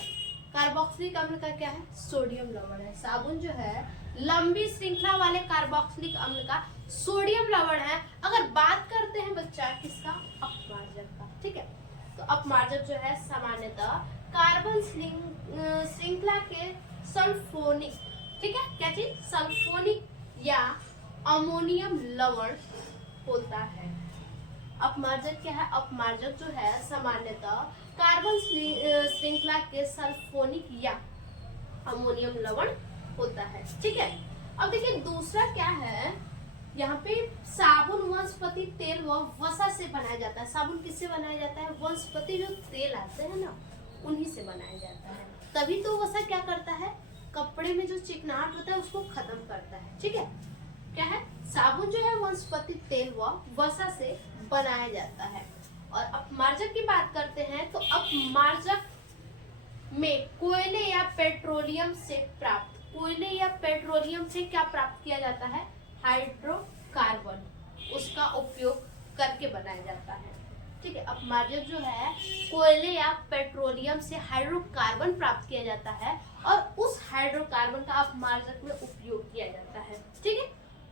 कार्बोक्सिलिक अम्ल का क्या है? सोडियम लवण है। साबुन जो है लंबी श्रृंखला वाले कार्बोक्सिलिक अम्ल का सोडियम लवण है। अगर बात करते हैं बच्चा किसका? अपमार्जक का। ठीक है, तो अपमार्जक जो है सामान्यतः कार्बन श्रृंखला के सल्फोनिक, ठीक है, क्या चीज? सल्फोनिक या अमोनियम लवण होता है। अपमार्जक क्या है? अपमार्जक जो है सामान्यतः कार्बन श्रृंखला के सल्फोनिक या अमोनियम लवण होता है। ठीक है, अब देखिए दूसरा क्या है, यहाँ पे साबुन वनस्पति तेल व वसा से बनाया जाता है। साबुन किससे बनाया जाता है? वनस्पति जो तेल आते हैं ना, उन्हीं से बनाया जाता है। तभी तो वसा क्या करता है? कपड़े में जो चिकनाहट होता है उसको खत्म करता है। ठीक है, क्या है? साबुन जो है वनस्पति तेल व वसा से बनाया जाता है। और अपमार्जक की बात करते हैं तो अपमार्जक में कोयले या पेट्रोलियम से प्राप्त, कोयले या पेट्रोलियम से क्या प्राप्त किया जाता है? हाइड्रोकार्बन, उसका उपयोग करके बनाया जाता है। ठीक है, अपमार्जक जो है कोयले या पेट्रोलियम से हाइड्रोकार्बन प्राप्त किया जाता है और उस हाइड्रोकार्बन का अपमार्जक में उपयोग किया जाता है। ठीक है,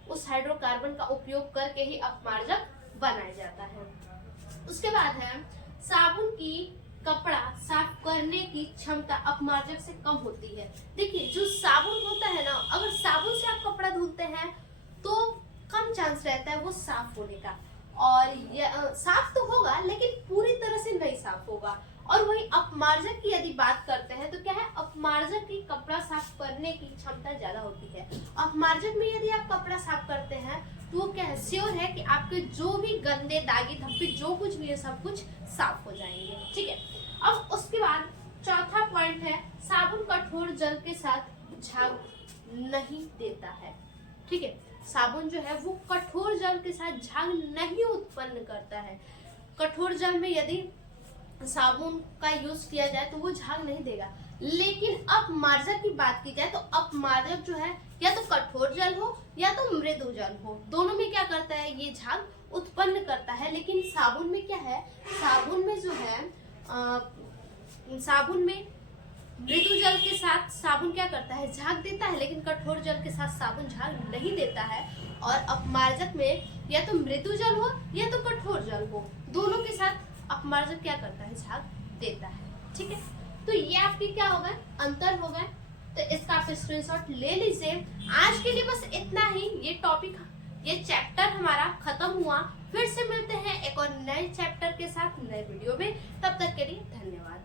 उस हाइड्रोकार्बन का उपयोग करके ही अपमार्जक बनाया जाता है। उसके बाद है साबुन की कपड़ा साफ करने की क्षमता अपमार्जक से कम होती है। देखिए, जो साबुन होता है ना, अगर साबुन से आप कपड़ा धुलते हैं तो कम चांस रहता है वो साफ होने का, और साफ तो होगा लेकिन पूरी तरह से नहीं साफ होगा। और वही अपमार्जक की यदि बात करते हैं तो क्या है, अपमार्जक की कपड़ा साफ करने की क्षमता ज्यादा होती है। अपमार्जक में यदि आप कपड़ा साफ करते हैं तो वो क्या है, श्योर है कि आपके जो भी गंदे दागी धब्बे जो कुछ भी है सब कुछ साफ हो जाएंगे। ठीक है, अब उसके बाद चौथा पॉइंट है, साबुन कठोर जल के साथ झाग नहीं देता है। ठीक है, साबुन जो है वो कठोर जल के साथ झाग नहीं उत्पन्न करता है। कठोर जल में यदि साबुन का यूज किया जाए तो वो झाग नहीं देगा। लेकिन अपमार्जक की बात की जाए तो अपमार्जक जो है या तो कठोर जल हो या तो मृदु जल हो, दोनों में क्या करता है, ये झाग उत्पन्न करता है। लेकिन साबुन में क्या है, साबुन में जो है साबुन में मृदु जल के साथ साबुन क्या करता है, झाग देता है, लेकिन कठोर जल के साथ साबुन झाग नहीं देता है। और अपमार्जक में या तो मृदु जल हो या तो कठोर जल हो, दोनों के साथ अपमार्जक क्या करता है, झाग देता है। ठीक है, तो ये आपके क्या हो गए, अंतर हो गए। तो इसका आप स्क्रीनशॉट ले लीजिए। आज के लिए बस इतना ही, ये टॉपिक, ये चैप्टर हमारा खत्म हुआ। फिर से मिलते हैं एक और नए चैप्टर के साथ नए वीडियो में, तब तक के लिए धन्यवाद।